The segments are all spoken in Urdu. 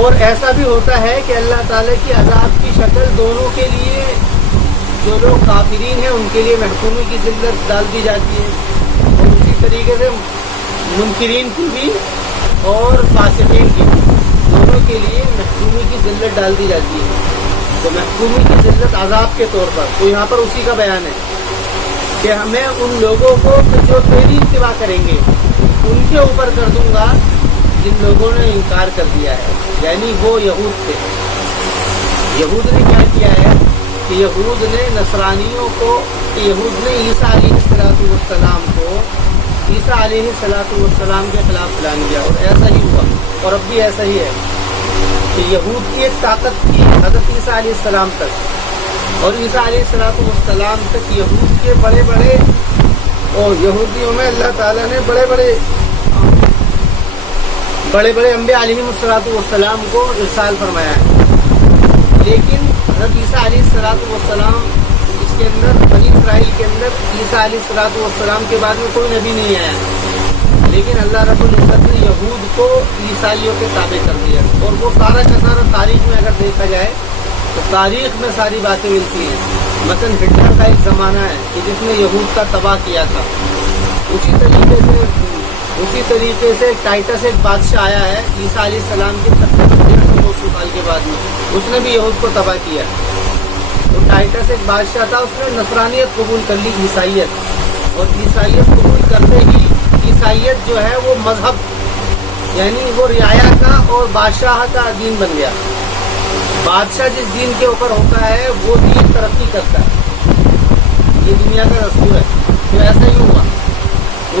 اور ایسا بھی ہوتا ہے کہ اللہ تعالیٰ کی عذاب کی شکل دونوں کے لیے، جو لوگ کافرین ہیں ان کے لیے محکومی کی ذلت ڈال دی جاتی ہے، اور اسی طریقے سے منکرین کی بھی اور فاسقین کی بھی، دونوں کے لیے محکومی کی ذلت ڈال دی جاتی ہے۔ تو محکومی کی ذلت عذاب کے طور پر، تو یہاں پر اسی کا بیان ہے کہ ہمیں ان لوگوں کو جو تیری اتباع کریں گے ان کے اوپر کر دوں گا جن لوگوں نے انکار کر دیا ہے، یعنی وہ یہود تھے۔ یہود نے کیا کیا ہے کہ یہود نے نصرانیوں کو، یہود نے عیسیٰ علیہ السلام کو عیسیٰ علیہ السلام کے خلاف اعلان کیا، اور ایسا ہی ہوا، اور اب بھی ایسا ہی ہے کہ یہود کی ایک طاقت تھی حضرت عیسیٰ علیہ السلام تک، اور عیسیٰ علیہ السلام تک یہود کے بڑے بڑے، اور یہودیوں میں اللہ تعالیٰ نے بڑے بڑے انبیاء علیہ السلام کو ارسال فرمایا ہے، لیکن حضرت عیسیٰ علیہ السلام اس کے اندر، بنی اسرائیل کے اندر عیسیٰ علیہ السلام کے بعد میں کوئی نبی نہیں آیا، لیکن اللہ رب العزت نے یہود کو عیسائیوں کے تابع کر دیا، اور وہ سارا کا سارا تاریخ میں اگر دیکھا جائے تو تاریخ میں ساری باتیں ملتی ہیں۔ مثلا ہٹلر کا ایک زمانہ ہے کہ جس نے یہود کا تباہ کیا تھا، اسی طریقے سے ٹائٹس ایک بادشاہ آیا ہے عیسیٰ علیہ السلام کے 150 سال کے بعد میں، اس نے بھی یہود کو تباہ کیا۔ تو ٹائٹس ایک بادشاہ تھا، اس نے نصرانیت قبول کر لی، عیسائیت، اور عیسائیت قبول کرتے ہی عیسائیت جو ہے وہ مذہب، یعنی وہ رعایا کا اور بادشاہ کا دین بن گیا۔ بادشاہ جس دین کے اوپر ہوتا ہے وہ دین ترقی کرتا ہے، یہ دنیا کا دستور ہے۔ تو ایسا ہی ہوا،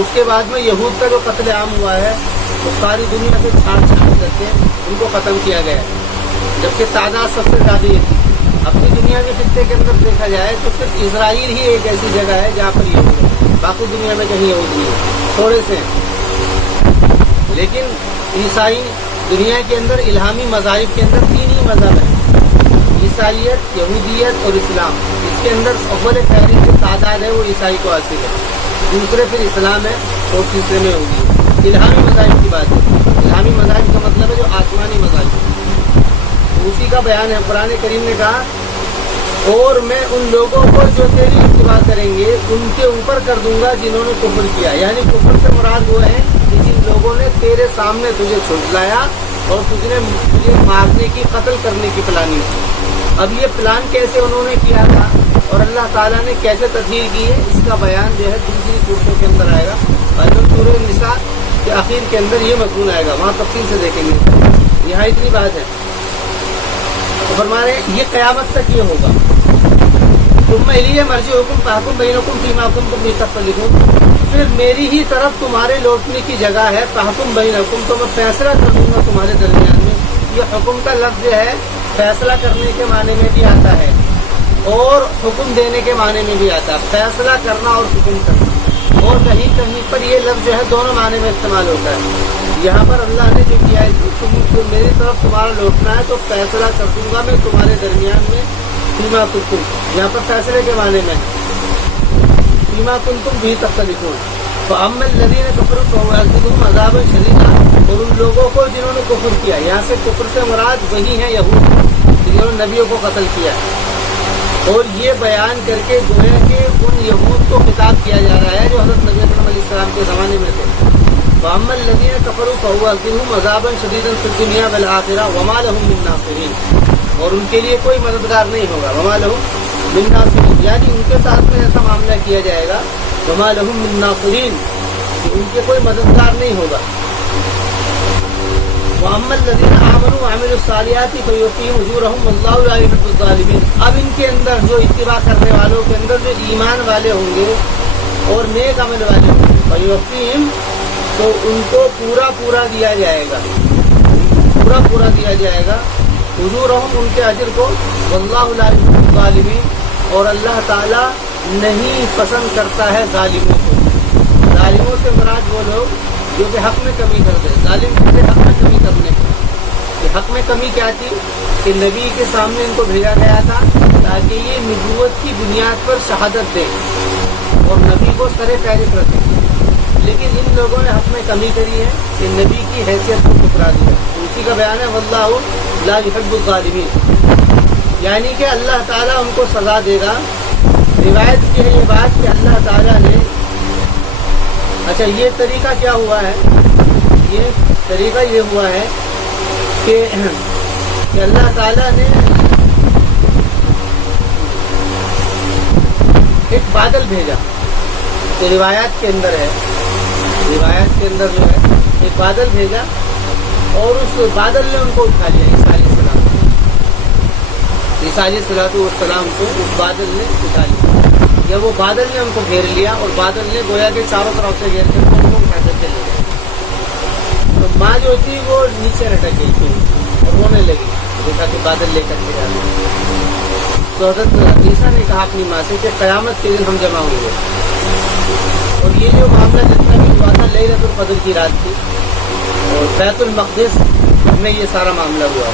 اس کے بعد میں یہود کا جو قتل عام ہوا ہے وہ ساری دنیا سے چھاڑ کر کے ان کو ختم کیا گیا ہے، جبکہ تعداد سب سے زیادہ یہ تھی۔ اپنی دنیا کے خطے کے اندر دیکھا جائے تو صرف اسرائیل ہی ایک ایسی جگہ ہے جہاں پر یہود ہے، باقی دنیا میں کہیں یہود نہیں ہے، تھوڑے سے ہیں۔ لیکن عیسائی دنیا کے اندر الہامی مذاہب کے اندر 3 ہی مذہب ہیں، عیسائیت، یہودیت اور اسلام۔ اس کے اندر اول فہرست جو تعداد ہے وہ عیسائی کو حاصل ہے، دوسرے پھر اسلام ہے، اور تیسرے میں ہوگی الہامی مذاہب کی بات ہے۔ الہامی مذاہب کا مطلب ہے جو آسمانی مذاہب، اسی کا بیان ہے۔ قرآن کریم نے کہا اور میں ان لوگوں کو جو تیری اتباع کریں گے ان کے اوپر کر دوں گا جنہوں نے کفر کیا، یعنی کفر سے مراد وہ ہے کہ جن لوگوں نے تیرے سامنے تجھے چھٹلایا اور تجھے مارنے کی، قتل کرنے کی پلاننگ کی۔ اب یہ پلان کیسے انہوں نے کیا تھا اور اللہ تعالیٰ نے کیسے تدبیر کی ہے، اس کا بیان جو ہے دوسری صورتوں کے اندر آئے گا، اور سورہ النساء کے آخر کے اندر یہ مضمون آئے گا، وہاں تفصیل سے دیکھیں گے۔ یہاں اتنی بات ہے، تو فرما رہے ہیں یہ قیامت تک یہ ہوگا۔ تم الیہ مرجعکم فاحکم بینکم فیما کنتم فیہ تختلفون، پھر میری ہی طرف تمہارے لوٹنے کی جگہ ہے، فاحکم بینکم، تو میں فیصلہ کر دوں گا تمہارے درمیان میں۔ یہ حکم کا لفظ جو ہے فیصلہ کرنے کے معنی میں بھی آتا ہے اور حکم دینے کے معنی میں بھی آتا ہے، فیصلہ کرنا اور حکم کرنا، اور کہیں کہیں پر یہ لفظ جو ہے دونوں معنی میں استعمال ہوتا ہے۔ یہاں پر اللہ نے جو کیا ہے تم میری طرف تمہارا لوٹنا ہے تو فیصلہ کر دوں گا میں تمہارے درمیان میں، فیما کنتم، یہاں پر فیصلے کے معنی میں فیما کنتم فیہ تختلفون، فاما الذین کفروا فاعذبهم عذابا شدیدا، اور ان لوگوں کو جنہوں نے کفر کیا، یہاں سے کفر سے مراد وہی ہیں یہود جنہوں نے نبیوں کو قتل کیا، اور یہ بیان کر کے گویا کہ ان یہود کو خطاب کیا جا رہا ہے جو حضرت نبی اکرم علیہ السلام کے زمانے میں تھے۔ وَأَمَّا الَّذِينَ كَفَرُوا فَأُعَذِّبُهُمْ عَذَابًا شَدِيدًا فِي الدُّنْيَا وَالْآخِرَةِ وَمَا لَهُم مِّن نَّاصِرِينَ، اور ان کے لیے کوئی مددگار نہیں ہوگا، وَمَا لَهُم مِّن نَّاصِرِينَ، یعنی ان کے ساتھ میں ایسا معاملہ کیا جائے گا، وَمَا لَهُم مِّن نَّاصِرِينَ، کہ ان کے کوئی مددگار نہیں ہوگا۔ وَأَمَّا الَّذِينَ آمَنُوا وَعَمِلُوا الصَّالِحَاتِ فَيُوَفِّيهِمْ أُجُورَهُمْ وَاللَّهُ لَا يُحِبُّ الظَّالِمِينَ، اب ان کے اندر جو اتباع کرنے والوں کے اندر جو ایمان والے ہوں گے اور نیک عمل والے ہوں گے، فَيُوَفِّيهِمْ، تو ان کو پورا دیا جائے گا، پورا دیا جائے گا، اجورہم، ان کے اجر کو، واللہ لا یحب الظالمین، اور اللہ تعالی نہیں پسند کرتا ہے ظالموں کو۔ ظالموں سے مراد وہ لوگ جو کہ حق میں کمی کر دے، ظالم کہتے حق میں کمی کرنے کو۔ کہ حق میں کمی کیا تھی کہ نبی کے سامنے ان کو بھیجا گیا تھا تاکہ یہ نبوت کی بنیاد پر شہادت دیں اور نبی کو سر فہرست رکھیں، لیکن ان لوگوں نے حق میں کمی کری ہے کہ نبی کی حیثیت کو ٹھکرا دیا، ان اسی کا بیان ہے واللہ لا یحب الظالمین، یعنی کہ اللہ تعالیٰ ان کو سزا دے گا۔ روایت کی ہے یہ بات کہ اللہ تعالیٰ نے، اچھا یہ طریقہ کیا ہوا ہے، یہ طریقہ یہ ہوا ہے کہ اللہ تعالیٰ نے ایک بادل بھیجا، تو روایات کے اندر ہے، روایات کے اندر جو ہے ایک بادل بھیجا اور اس بادل نے ان کو اٹھا لیا، عیسیٰ علیہ السلام، عیسیٰ علیہ السلام کو اس بادل نے اٹھا لیا، یا وہ بادل نے ان کو گھیر لیا اور بادل نے گویا کے چاروں طرف سے گھیر کے ان کو اٹھا کر چلے گئے۔ تو ماں جو تھی وہ نیچے لٹک گئی تھی اور رونے لگی، دیکھا کہ بادل لے کر کے جانا۔ تو حضرت عیسیٰ نے کہا اپنی ماں سے کہ قیامت کے دن ہم جمع ہوں گے، اور یہ جو معاملہ جتنا بھی ہوا تھا لیلۃ القدر کی رات تھی، اور بیت المقدس میں یہ سارا معاملہ ہوا،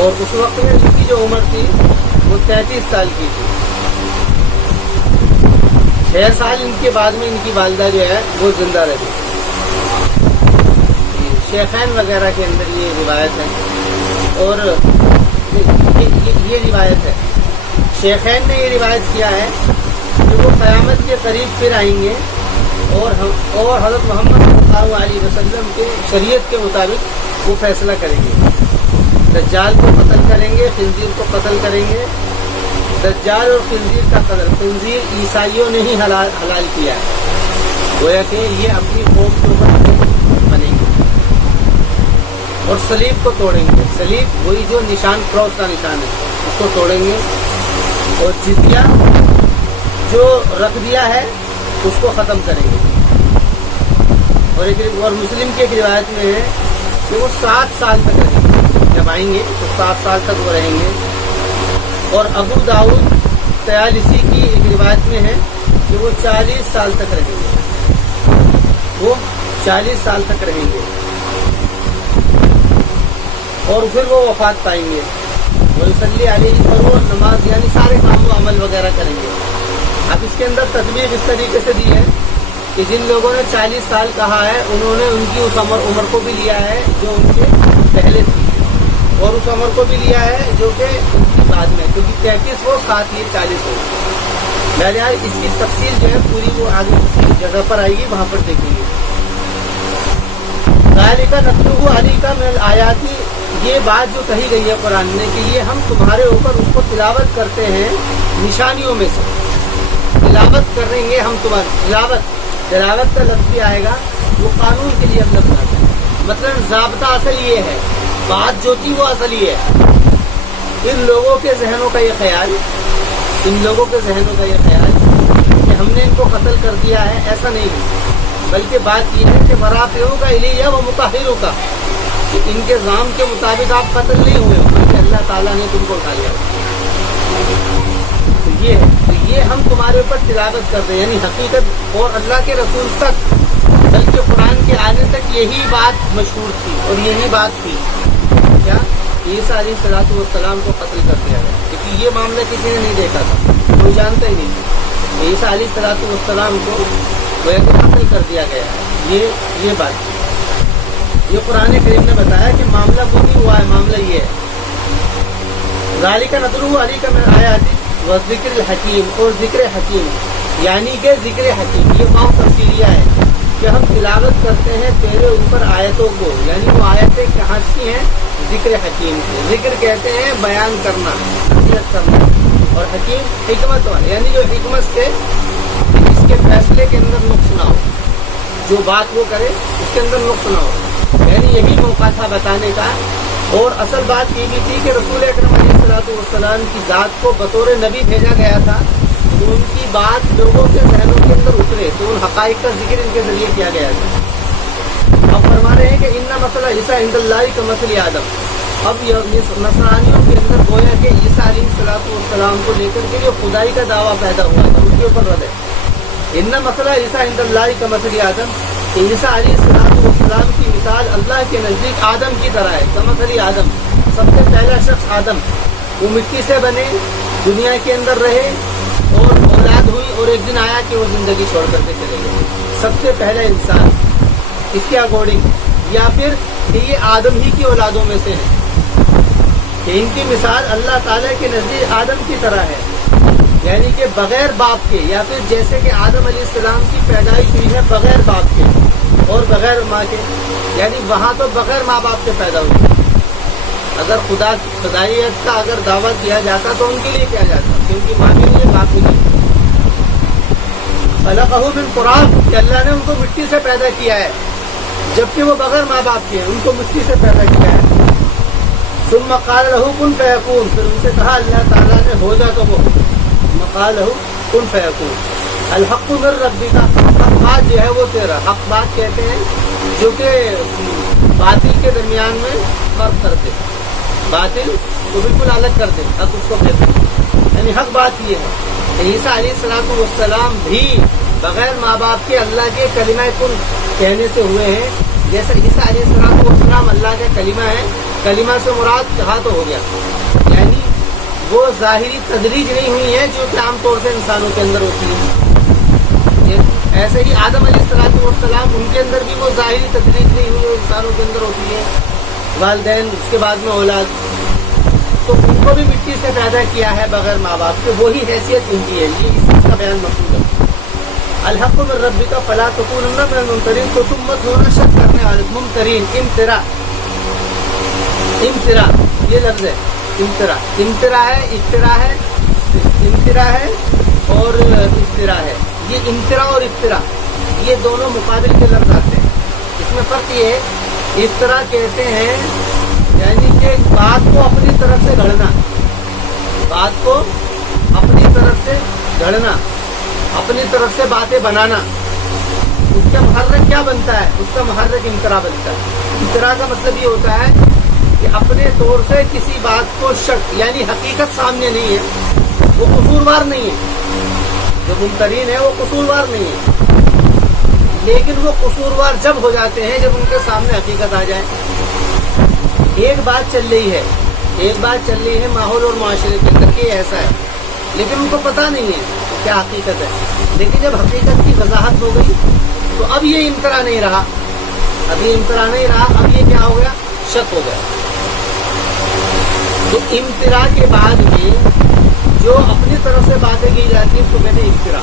اور اس وقت میں ان کی جو عمر تھی وہ 33 سال کی تھی۔ 6 سال ان کے بعد میں ان کی والدہ جو ہے وہ زندہ رہی۔ شیخین وغیرہ کے اندر یہ روایت ہے، اور یہ روایت ہے، شیخین نے یہ روایت کیا ہے کہ وہ قیامت کے قریب پھر آئیں گے اور حضرت محمد صلی اللہ علیہ وسلم کے شریعت کے مطابق وہ فیصلہ کریں گے، دجال کو قتل کریں گے، خنزیر کو قتل کریں گے۔ دجال اور خنزیر کا قتل، خنزیر عیسائیوں نے ہی حلال کیا ہے، گویا کہ یہ اپنی قوم کے اوپر بنیں گے، اور صلیب کو توڑیں گے، صلیب وہی جو نشان کراس کا نشان ہے اس کو توڑیں گے، اور جزیہ جو رکھ دیا ہے اس کو ختم کریں گے۔ اور مسلم کی ایک روایت میں ہے کہ وہ 7 سال تک رہیں گے، جب آئیں گے تو 7 سال تک وہ رہیں گے۔ اور ابو داؤد طیالسی کی ایک روایت میں ہے کہ وہ 40 سال تک رہیں گے، وہ 40 سال تک رہیں گے، اور پھر وہ وفات پائیں گے، وصلی علیہ پر وہ نماز یعنی سارے کام و عمل وغیرہ کریں گے۔ اب اس کے اندر تطبیق اس طریقے سے دی ہے کہ جن لوگوں نے 40 سال کہا ہے انہوں نے ان کی اس عمر کو بھی لیا ہے جو ان کے پہلے تھی، اور اس عمر کو بھی لیا ہے جو کہ ان کی بعد میں، کیونکہ 33 وہ 7 یہ 40 ہو۔ بہرحال اس کی تفصیل جو ہے پوری وہ آگے اسی جگہ پر آئے گی، وہاں پر دیکھیں گے۔ ذالک نتلوہ علیک من الآیات، یہ بات جو کہی گئی ہے قرآن میں کہ یہ ہم تمہارے اوپر اس کو تلاوت کرتے ہیں نشانیوں میں سے، تلاوت کریں گے ہم تمہاری تلاوت کا لفظ بھی آئے گا، وہ قانون کے لیے لفظ آتا ہے، مطلب ضابطہ اصل یہ ہے، بات جو تھی وہ اصل یہ ہے۔ ان لوگوں کے ذہنوں کا یہ خیال کہ ہم نے ان کو قتل کر دیا ہے، ایسا نہیں ہے، بلکہ بات یہ ہے کہ مرافعوں کا الیہ و مطہروں کا، کہ ان کے ظام کے مطابق آپ قتل نہیں ہوئے ہو، بلکہ اللہ تعالیٰ نے تم کو اٹھا لیا۔ تو یہ ہم تمہارے اوپر تلاوت کرتے ہیں، یعنی حقیقت اور اللہ کے رسول تک، بلکہ قرآن کے آنے تک یہی بات مشہور تھی اور یہی بات تھی کیا عیسیٰ علیہ السلام کو قتل کر دیا گیا، کیونکہ یہ معاملہ کسی نے نہیں دیکھا تھا، کوئی جانتا ہی نہیں تھا، عیسیٰ علیہ السلام کو قتل کر دیا گیا ہے، یہ بات تھی۔ یہ قرآن کریم نے بتایا کہ معاملہ وہ نہیں ہوا ہے، معاملہ یہ ہے ذالک نتلوہ علیک من آیات و ذکر الحکیم، اور ذکر حکیم یعنی کہ ذکر حکیم یہ ماں تفصیلیہ ہے کہ ہم تلاوت کرتے ہیں تیرے اوپر آیتوں کو، یعنی وہ آیتیں کہاں کی ہیں، ذکر حکیم کو۔ ذکر کہتے ہیں بیان کرنا، نصیحت کرنا، اور حکیم حکمت والا، یعنی جو حکمت سے اس کے فیصلے کے اندر نقص نہ ہو، جو بات وہ کرے اس کے اندر نقص نہ ہو، یعنی یہی موقع تھا بتانے کا۔ اور اصل بات یہ بھی تھی کہ رسول اکرم علیہ السلام کی ذات کو بطور نبی بھیجا گیا تھا، تو ان کی بات لوگوں کے ذہنوں کے اندر اترے، تو ان حقائق کا ذکر ان کے ذریعے کیا گیا تھا۔ اب فرما رہے ہیں کہ ان مثل عیسیٰ عند اللہ کمثل آدم، اب نصرانیوں کے اندر گویا کہ عیسیٰ علیہ السلام کو لے کر کے جو خدائی کا دعویٰ پیدا ہوا تھا اس کے اوپر رد ہے۔ ان مثل عیسیٰ عند اللہ کمثل آدم، کہ عیسیٰ علیہ السلام کی مثال اللہ کے نزدیک آدم کی طرح ہے، کمثل آدم، سب سے پہلا شخص آدم، وہ مٹی سے بنے، دنیا کے اندر رہے، اور اولاد ہوئی، اور ایک دن آیا کہ وہ زندگی چھوڑ کر کے چلے گئے، سب سے پہلا انسان۔ اس کے اکارڈنگ یا پھر کہ یہ آدم ہی کی اولادوں میں سے ہیں، کہ ان کی مثال اللہ تعالیٰ کے نزدیک آدم کی طرح ہے، یعنی کہ بغیر باپ کے، یا پھر جیسے کہ آدم علیہ السلام کی پیدائش ہوئی ہے بغیر باپ کے اور بغیر ماں کے، یعنی وہاں تو بغیر ماں باپ کے پیدا ہوئی۔ اگر خدائیت کا اگر دعویٰ کیا جاتا تو ان کے لیے کیا جاتا، کیونکہ ماں بھی نہیں ہے باپ بھی نہیں۔ خلقہ من تراب، کہ اللہ نے ان کو مٹی سے پیدا کیا ہے، جبکہ وہ بغیر ماں باپ کے ہیں، ان کو مٹی سے پیدا کیا ہے۔ ثم قال له کن فیکون، پھر ان سے کہا اللہ تعالیٰ نے ہو جا تو وہ، ثم قال له کن فیکون۔ الحق من ربک، حق بات جو ہے وہ تیرا، حق بات کہتے ہیں جو کہ باطل کے درمیان میں فرق کرتے، باطل کو بالکل الگ کرتے، حق اس کو کہتے ہیں، یعنی حق بات یہ ہے کہ عیسیٰ علیہ السلام بھی بغیر ماں باپ کے اللہ کے کلمہ کن کہنے سے ہوئے ہیں، جیسے عیسیٰ علیہ السلام اللہ کا کلمہ ہے، کلمہ سے مراد کہا تو ہو گیا، یعنی وہ ظاہری تدریج نہیں ہوئی ہے جو کہ عام طور سے انسانوں کے اندر ہوتی ہے۔ ایسے ہی آدم علیہ السلام ان کے اندر بھی وہ ظاہری تدریج نہیں ہوئی جو انسانوں کے اندر ہوتی ہے، والدین اس کے بعد میں اولاد، تو ان کو بھی مٹی سے پیدا کیا ہے بغیر ماں باپ کے، وہی حیثیت ان کی ہے، یہ اس چیز کا بیان مقصود ہے۔ الحق من ربک فلا تکونن من الممترین، تو تم مت ہونا شک کرنے والے، ممترین، امترا یہ لفظ ہے، امترا ہے، امترا ہے اور افطرا ہے، یہ امترا اور افطرا یہ دونوں مقابل کے لفظ آتے ہیں۔ اس میں فرق یہ ہے، افطرا کہتے ہیں یعنی کہ بات کو اپنی طرف سے گھڑنا، بات کو اپنی طرف سے گھڑنا، اپنی طرف سے باتیں بنانا، اس کا محرک کیا بنتا ہے؟ اس کا محرک امترا بنتا ہے۔ امترا کا مطلب یہ ہوتا ہے کہ اپنے طور سے کسی بات کو شک، یعنی حقیقت سامنے نہیں ہے، وہ قصوروار نہیں ہے، جو ممترین ہے وہ قصوروار نہیں ہے، لیکن وہ قصوروار جب ہو جاتے ہیں جب ان کے سامنے حقیقت آ جائے۔ ایک بات چل رہی ہے ماحول اور معاشرے کے اندر کہ ایسا ہے، لیکن ان کو پتہ نہیں ہے کیا حقیقت ہے، لیکن جب حقیقت کی وضاحت ہو گئی تو اب یہ امترا نہیں رہا، اب یہ کیا ہو گیا؟ شک ہو گیا۔ تو امترا کے بعد میں جو اپنی طرف سے باتیں کی جاتی ہیں اس کو کہتے ہیں امترا۔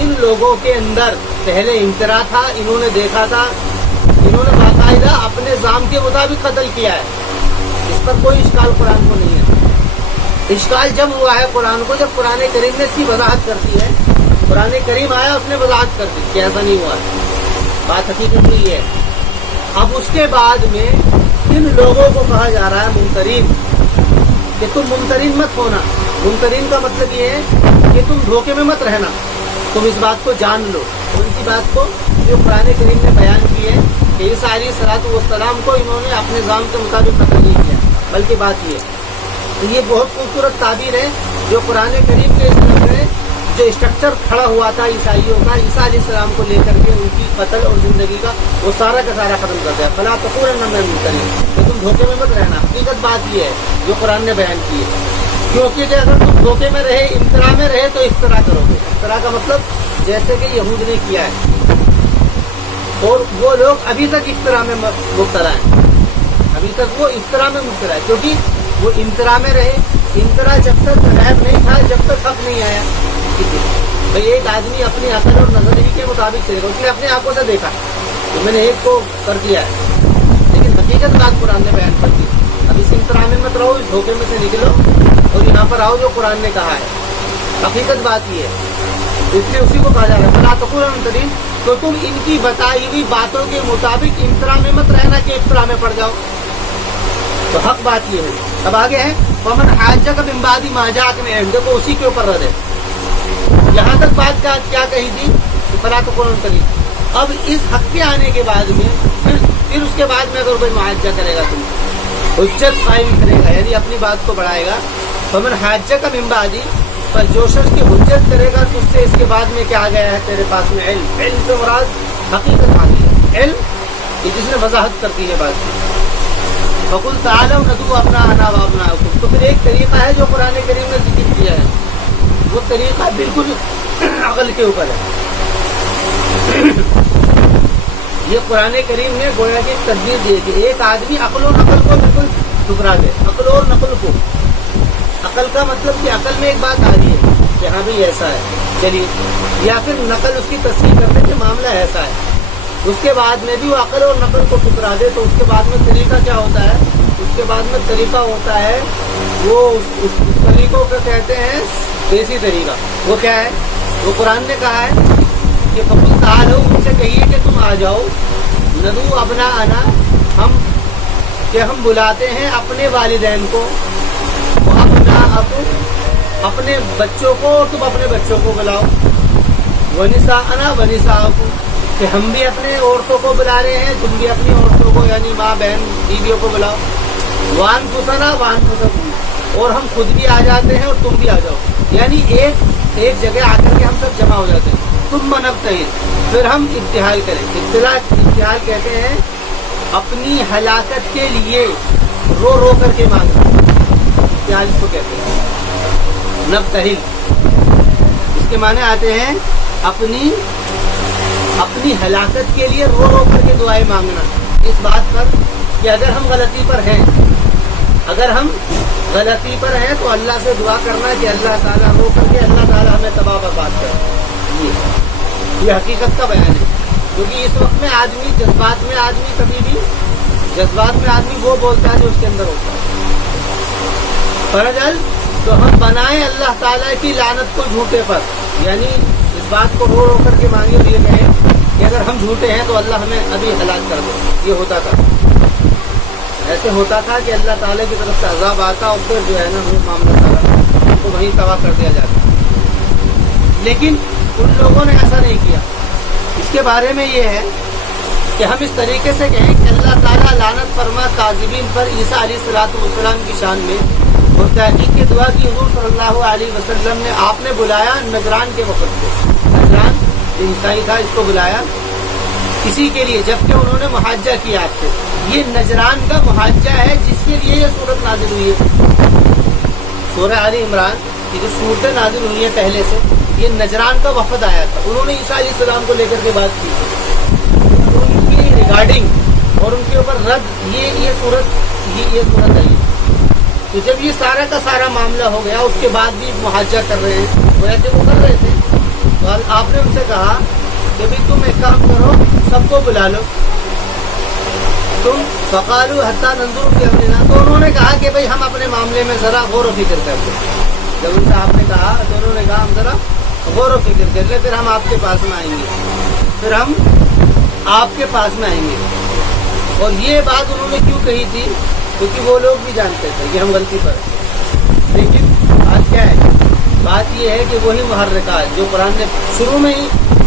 ان لوگوں کے اندر پہلے امترا تھا، انہوں نے دیکھا تھا، انہوں نے باقاعدہ اپنے ظام کے مطابق قتل کیا ہے، اس پر کوئی اشکال قرآن کو نہیں ہے۔ اشکال جب ہوا ہے قرآن کو جب قرآن کریم نے اس کی وضاحت کر دی ہے، قرآن کریم آیا اس نے وضاحت کر دی کہ ایسا نہیں ہوا ہے، بات حقیقت نہیں ہے۔ اب اس کے بعد میں ان لوگوں کو کہا جا رہا ہے ممترین، کہ تم ممترین مت ہونا۔ ممترین کا مطلب یہ ہے کہ تم دھوکے میں مت رہنا، تم اس بات کو جان لو، ان کی بات کو جو قرآن کریم نے بیان کی ہے کہ عیسیٰ علیہ السلام کو انہوں نے اپنے ظام کے مطابق قتل نہیں کیا، بلکہ بات یہ ہے۔ تو یہ بہت خوبصورت تعبیر ہے جو قرآن کریم کے اس طرح میں جو اسٹرکچر کھڑا ہوا تھا عیسائیوں کا عیسیٰ علیہ السلام کو لے کر کے ان کی قتل اور زندگی کا، وہ سارا کا سارا ختم کر دیا۔ فلا تکونن من الممترین، تو تم دھوکے میں مت رہنا، حقیقت بات یہ ہے جو قرآن نے بیان کی ہے، کیونکہ کہ اگر تم دھوکے میں رہے، امترا میں رہے تو افطرا کرو گے۔ افطرا کا مطلب جیسے کہ یہود نے کیا ہے، اور وہ لوگ ابھی تک افطرا میں مبتلا ہیں، ابھی تک وہ افطرا میں مبتلا ہے، کیونکہ وہ امترا میں رہے۔ امترا جب تک غائب نہیں تھا، جب تک حق نہیں آیا بھائی ایک آدمی اپنی عقل اور نظریے کے مطابق چلے گا، اس نے اپنے آنکھوں سے دیکھا تو میں نے ایک کو کر دیا ہے، لیکن حقیقت بات قرآن نے بیان کر دی۔ اب اس امترا میں مت رہو، اس دھوکے میں سے نکلو اور یہاں پر آؤ جو قرآن نے کہا ہے، حقیقت بات یہ ہے، اس لیے اسی کو کہا جا رہا ہے فلا تکونن من الممترین، تو تم ان کی بتائی ہوئی باتوں کے مطابق امترا میں مت رہنا کہ افطرا میں پڑ جاؤ۔ تو حق بات یہ ہے۔ اب آگے ہے ومن حاجک من بعد ما جاءک من العلم، دیکھو اسی کے اوپر رد ہے، یہاں تک بات کیا کہی تھی کہ فلا تکونن من الممترین، اب اس حق کے آنے کے بعد میں پھر اس کے بعد میں اگر کوئی معاہدہ کرے گا، تم حجت قائم کرے گا، یعنی اپنی بات کو بڑھائے گا، فمن حاجک من بعد، پر جو شخص کی حجت کرے گا تو اس سے اس کے بعد میں کیا آ گیا ہے تیرے پاس میں علم، علم سے مراد حقیقت آ گئی ہے، علم کہ جس نے وضاحت کر دی ہے بات کی۔ فقل تعالوا ندعو ابناءنا وابناءکم، تو پھر ایک طریقہ ہے جو قرآن کریم نے ذکر کیا ہے، وہ طریقہ بالکل عقل کے اوپر ہے۔ یہ قرآن کریم نے گویا کی تدبیر دی کہ ایک آدمی عقل و نقل کو بالکل ٹھکرا دے. عقل اور نقل کو، عقل کا مطلب کہ عقل میں ایک بات آ رہی ہے کہ ہاں بھائی ایسا ہے چلیے، یا پھر نقل اس کی تصحیح کر دے کہ معاملہ ایسا ہے، اس کے بعد میں بھی وہ عقل اور نقل کو ٹھکرا دے تو اس کے بعد میں طریقہ کیا ہوتا ہے؟ اس کے بعد میں طریقہ ہوتا ہے وہ اس طریقوں کو کہتے ہیں دیسی طریقہ. وہ کیا ہے؟ وہ قرآن نے کہا ہے کہ فقل تعالوا، ان سے کہیے کہ تم آ جاؤ، ندعو ابناءنا، ہم بلاتے ہیں اپنے والدین کو، وابناءکم، اپنے بچوں کو تم اپنے بچوں کو بلاؤ، ونساءنا ونساءکم، کہ ہم بھی اپنے عورتوں کو بلا رہے ہیں، تم بھی اپنی عورتوں کو یعنی ماں بہن بیویوں کو بلاؤ، وانفسنا وانفسکم، اور ہم خود بھی آ جاتے ہیں اور تم بھی آ جاؤ، یعنی ایک جگہ آ کر کے ہم سب جمع ہو جاتے ہیں. تم نبتہل، پھر ہم ابتہال کریں. ابتہال کہتے ہیں اپنی ہلاکت کے لیے رو رو کر کے مانگنا، ابتہال اس کو کہتے ہیں. نبتہل اس کے معنی آتے ہیں اپنی ہلاکت کے لیے رو رو کر کے دعائیں مانگنا، اس بات پر کہ اگر ہم غلطی پر ہیں، تو اللہ سے دعا کرنا کہ اللہ تعالیٰ رو کر کے اللہ تعالیٰ ہمیں تباہ برباد کرے. یہ حقیقت کا بیان ہے، کیونکہ اس وقت میں آدمی جذبات میں آدمی وہ بولتا ہے جو اس کے اندر ہوتا ہے. فرجل تو ہم بنائیں اللہ تعالیٰ کی لعنت کو جھوٹے پر، یعنی اس بات کو رو رو کر کے مانگے اور یہ کہیں کہ اگر ہم جھوٹے ہیں تو اللہ ہمیں ابھی ہلاک کر دے. یہ ہوتا تھا، ایسے ہوتا تھا کہ اللہ تعالیٰ کی طرف سے عذاب آتا اور پھر جو ہے نا وہ معاملہ سارا ان کو وہیں تباہ کر دیا جاتا. لیکن ان لوگوں نے ایسا نہیں کیا. اس کے بارے میں یہ ہے کہ ہم اس طریقے سے کہیں کہ اللہ تعالیٰ لعنت فرما کاذبین پر عیسیٰ علیہ السلام کی شان میں، اور تحقیق کی دعا کی حضور صلی اللہ علیہ وسلم نے آپ نے بلایا نجران کے وقت کو. نجران جو عیسائی تھا اس کو بلایا کسی کے لیے، جبکہ انہوں نے محاجہ کیا آپ سے. یہ نجران کا محاجہ ہے جس کے لیے یہ صورت نازل ہوئی ہے. سورہ آل عمران کی جو صورتیں نازل ہوئی ہیں پہلے سے، یہ نجران کا وفد آیا تھا، انہوں نے عیسیٰ علیہ السلام کو لے کر کے بات کی، ان کی ریگارڈنگ اور ان کے اوپر رد یہ صورت آئی. تو جب یہ سارا کا سارا معاملہ ہو گیا، اس کے بعد بھی محاجہ کر رہے ہیں، وہ کر رہے تھے، تو آپ نے ان سے کہا کہ بھائی تم ایک کام کرو، سب کو بلا لو، تم فقالوا حتی ننظر فی امرنا، تو انہوں نے کہا کہ بھائی ہم اپنے معاملے میں ذرا غور و فکر کرتے ہیں. جب ان سے آپ نے کہا تو انہوں نے کہا ہم ذرا غور و فکر کر لیں، پھر ہم آپ کے پاس میں آئیں گے. اور یہ بات انہوں نے کیوں کہی تھی؟ کیونکہ وہ لوگ بھی جانتے تھے کہ ہم غلطی پر ہیں. لیکن بات کیا ہے؟ بات یہ ہے کہ وہی محرکات جو قرآن نے شروع میں ہی،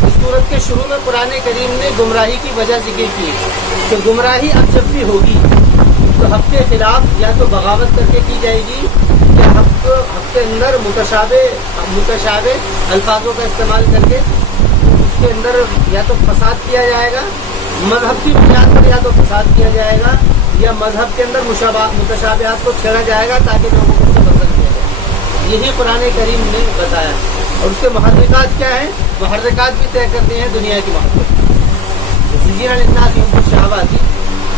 اس صورت کے شروع میں قرآن کریم نے گمراہی کی وجہ ذکر کی کہ گمراہی اب جب بھی ہوگی تو حق کے خلاف یا تو بغاوت کر کے کی جائے گی، یا حق کے اندر متشابہ الفاظوں کا استعمال کر کے اس کے اندر یا تو فساد کیا جائے گا، مذہب کی بنیاد پر یا تو فساد کیا جائے گا، یا مذہب کے اندر متشابہات کو چھیڑا جائے گا تاکہ لوگوں کو اس سے بدل دیا جائے. یہی قرآن کریم نے بتایا. اور اس کے محرکات کیا ہیں؟ محرکات بھی طے کرتے ہیں دنیا کی محبت. زین للناس حب الشہوات،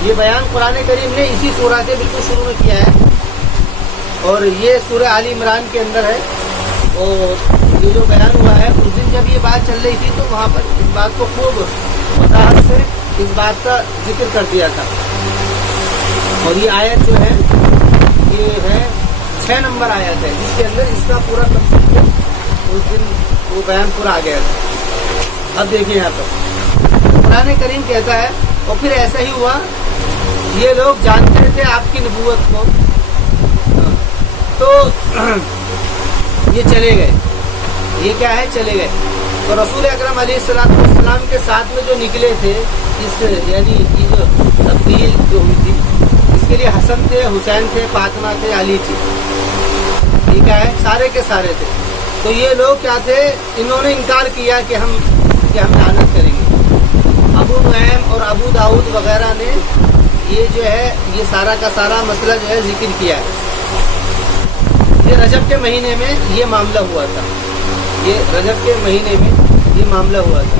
یہ بیان قرآن کریم نے اسی سورہ سے بالکل شروع میں کیا ہے، اور یہ سورہ آل عمران کے اندر ہے. اور یہ جو بیان ہوا ہے اس دن جب یہ بات چل رہی تھی تو وہاں پر اس بات کو خوب وضاحت سے اس بات کا ذکر کر دیا تھا. اور یہ آیت جو ہے یہ ہے 6 نمبر آیت ہے، جس کے اندر اس کا پورا تفصیل سے اس دن وہ بیان پورا آ گیا تھا. اب دیکھیں یہاں پر قرآن کریم کہتا ہے اور پھر ایسا ہی ہوا، یہ لوگ جانتے تھے آپ کی نبوت کو تو یہ چلے گئے. یہ کیا ہے؟ چلے گئے. تو رسول اکرم علیہ السلام کے ساتھ میں جو نکلے تھے، اس یعنی یہ جو تبدیل جو ہوئی تھی، اس کے لیے حسن تھے، حسین تھے، فاطمہ تھے، علی تھی. یہ کیا ہے؟ سارے کے سارے تھے. تو یہ لوگ کیا تھے؟ انہوں نے انکار کیا کہ ہم لعنت کریں گے. ابو نعیم اور ابو داؤد وغیرہ نے یہ جو ہے یہ سارا کا سارا مسئلہ جو ہے ذکر کیا ہے. یہ رجب کے مہینے میں یہ معاملہ ہوا تھا. یہ رجب کے مہینے میں یہ معاملہ ہوا تھا.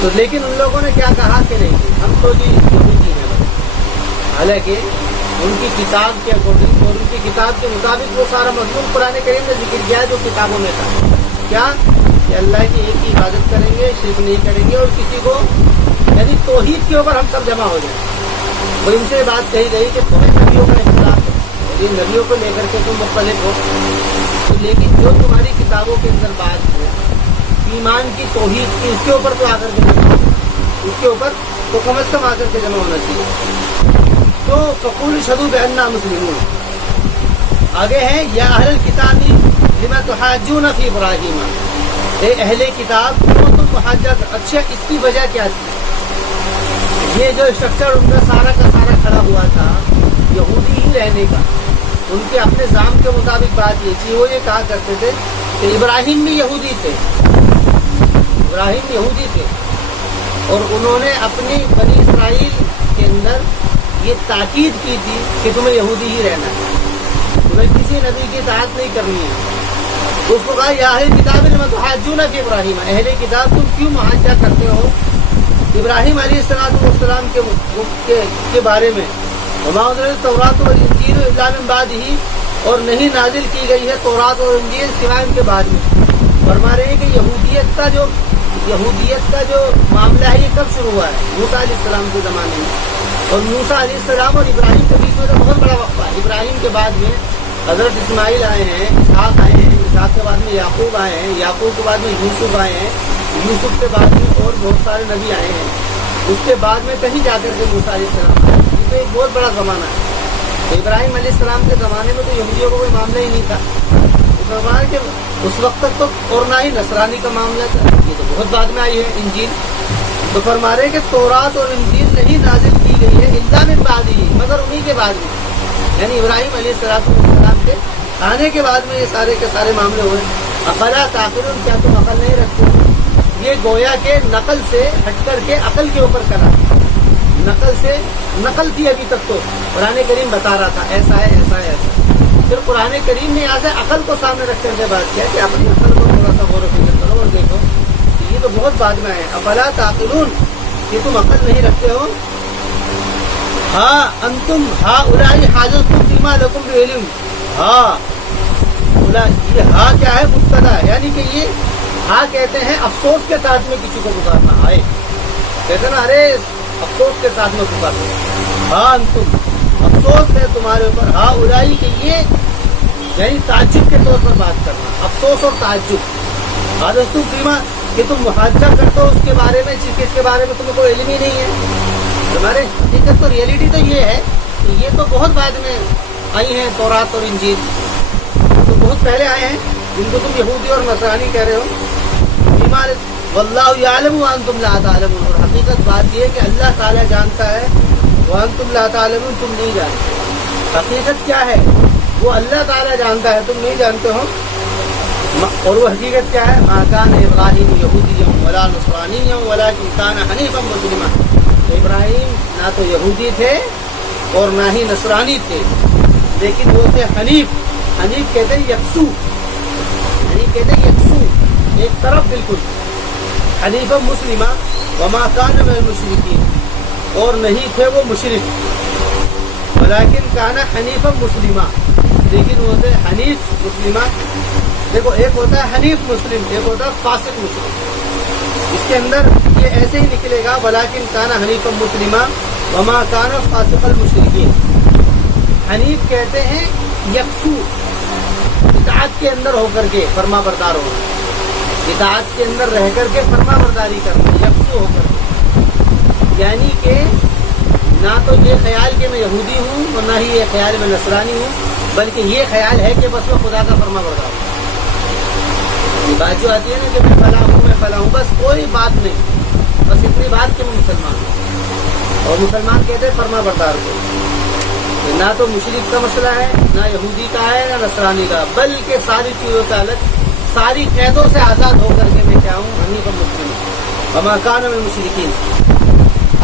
تو لیکن ان لوگوں نے کیا کہا کہ نہیں ہم تو جی یہودی ہیں بس، حالانکہ ان کی کتاب کے اکارڈنگ اور ان کی کتاب کے مطابق وہ سارا مضمون قرآن کریم نے ذکر کیا جو کتابوں میں تھا، کیا کہ اللہ کی ایک کی عبادت کریں گے، شرک نہیں کریں گے، اور کسی کو یعنی توحید کے اوپر ہم سب جمع ہو جائیں۔ تو ان سے بات کہی گئی کہ تمہیں نبیوں کا اختلاف ہے، اور یہ نبیوں کو لے کر کے تم مختلف ہو، لیکن جو تمہاری کتابوں کے اندر بات ہے ایمان کی، توحید کی، اس کے اوپر تو آ کر کے جمع ہونا، اس کے اوپر تو کم از کم آ کر کے جمع ہونا چاہیے۔ تو فقولوا اشہدوا بأننا مسلمون۔ آگے ہیں یا اہل الکتاب لما تحاجون فی ابراہیم، اے اہل کتاب کیوں تم محاجہ کر، اچھا اس کی وجہ کیا تھی؟ یہ جو اسٹرکچر ان کا سارا کھڑا ہوا تھا یہودی ہی رہنے کا، ان کے اپنے ضام کے مطابق بات یہ تھی، وہ یہ کہا کرتے تھے کہ ابراہیم بھی یہودی تھے، ابراہیم یہودی تھے، اور انہوں نے اپنی بنی اسرائیل کے اندر یہ تاکید کی تھی کہ تمہیں یہودی ہی رہنا ہے، تمہیں کسی نبی کی اطاعت نہیں کرنی ہے۔ اس کو کہا یا اہل کتاب لما تحاجون فی ابراہیم، اہل کتاب تم کیوں محاجہ کرتے ہو ابراہیم علیہ السلام کے بارے میں، وما انزلت التوراۃ والانجیل الا من بعدہ، اور نہیں نازل کی گئی ہے تورات اور انجیل سوائے ان کے بعد میں۔ فرما رہے ہیں کہ یہودیت کا جو معاملہ ہے یہ کب شروع ہوا ہے؟ موسیٰ علیہ السلام کے زمانے میں، اور موسیٰ علیہ السلام اور ابراہیم کے بیچ میں تو بہت بڑا وقفہ ہے۔ ابراہیم کے بعد میں حضرت اسماعیل آئے ہیں، اسحاق آئے ہیں، اسحاق کے بعد میں یعقوب آئے ہیں، یعقوب کے بعد میں یوسف آئے ہیں، یوسف کے بعد میں اور بہت سارے نبی آئے ہیں، اس کے بعد میں کہیں جا کر کے موسیٰ علیہ السلام آئے۔ یہ تو ایک بہت بڑا زمانہ ہے۔ ابراہیم علیہ السلام کے زمانے میں تو یہودیوں کو کوئی معاملہ ہی نہیں تھا، کہ اس وقت تک تو، اور نہ ہی نصرانی کا معاملہ تھا، یہ تو بہت بعد میں آئی ہے انجیل۔ تو فرما رہے کہ تورات اور انجیل نہیں نازل کی گئی ہے الا من بعدہ، مگر انہی کے بعد میں، یعنی ابراہیم علیہ السلام کے آنے کے بعد میں یہ سارے کے سارے معاملے ہوئے۔ افلا تعقلون، کیا تم عقل نہیں رکھتے ہو؟ یہ گویا کہ نقل سے ہٹ کر کے عقل کے اوپر کرا، نقل تھی ابھی تک، تو قرآن کریم بتا رہا تھا ایسا ہے ایسا ہے ایسا، پھر قرآن کریم نے یہاں سے عقل کو سامنے رکھ کر کے بات کیا کہ اپنی عقل کو تھوڑا سا غور و فکر کرو اور دیکھو، یہ تو بہت بعد میں ہے۔ افلا تعقلون، یہ تم عقل نہیں رکھتے ہو؟ ہاں انتم ہؤلاء حاجزتم فیما لکم بعلم، ہاں یہ ہاں کیا ہے؟ مبتدا ہے، یعنی کہ یہ ہاں کہتے ہیں افسوس کے ساتھ میں کسی کو پکارنا، آئے کہتے ہیں نا، ارے افسوس کے ساتھ میں پکارنا، ہاں انتم، افسوس ہے تمہارے اوپر، ہاں الائی کہ یہ یعنی تعجب کے طور پر بات کرنا، افسوس اور تعجب، حاجزتم فیما کہ تم محاجہ کرتے ہو اس کے بارے میں جس کے بارے میں تمہیں کوئی علم ہی نہیں ہے۔ تمہارے حقیقت تو ریئلٹی تو یہ ہے کہ یہ تو بہت بعد میں آئی ہیں تورات اور انجیل، تو بہت پہلے آئے ہیں، جن کو تم یہودی اور نصرانی کہہ رہے ہو۔ ایمان واللہ یعلم وانتم لا تعلمون، اور حقیقت بات یہ ہے کہ اللہ تعالیٰ جانتا ہے، وانتم لا تعلمون، تم نہیں جانتے۔ حقیقت کیا ہے؟ وہ اللہ تعالیٰ جانتا ہے، تم نہیں جانتے ہو۔ اور وہ حقیقت کیا ہے؟ ما کان ابراہیم یہودیا ولا نصرانیا ولکن کان حنیفا مسلما، ابراہیم نہ تو یہودی تھے اور نہ ہی نصرانی تھے، لیکن وہ تھے حنیف۔ حنیف کہتے ہیں یکسو، حنیف کہتے ہیں یکسو، ایک طرف بالکل۔ حنیفا مسلمہ وما کان من المشرکین، اور نہیں تھے وہ مشرک، ولیکن کان حنیفا مسلمہ، لیکن وہ تھے حنیف مسلمہ۔ دیکھو ایک ہوتا ہے حنیف مسلم، ایک ہوتا ہے فاسق مسلم، اس کے اندر یہ ایسے ہی نکلے گا، ولیکن کان حنیفا مسلمہ وما کان فاسق المشرکین۔ حنیف کہتے ہیں یکسو، اطاعت کے اندر ہو کر کے فرما بردار ہونا، اطاعت کے اندر رہ کر کے فرما برداری کرنا، یکسو ہو کر کے، یعنی کہ نہ تو یہ خیال کہ میں یہودی ہوں اور نہ ہی یہ خیال میں نصرانی ہوں، بلکہ یہ خیال ہے کہ بس میں خدا کا فرما بردار ہوں۔ یہ بات جو آتی ہے نا کہ میں فلاں ہوں، بس کوئی بات نہیں، بس اتنی بات کہ میں مسلمان ہوں، اور مسلمان کہتے ہیں فرما بردار کو۔ نہ تو مشرک کا مسئلہ ہے، نہ یہودی کا ہے، نہ نصرانی کا، بلکہ ساری چیزوں سے الگ، ساری قیدوں سے آزاد ہو کر کے میں کیا ہوں؟ حنیف مسلم، وما کان من المشرکین۔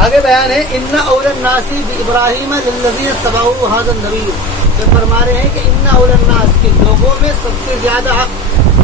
آگے بیان ہے ان اول الناس بابراہیم للذین اتبعوا ھذا النبی، یہ فرما رہے ہیں کہ ان اول الناس کے لوگوں میں سب سے زیادہ حق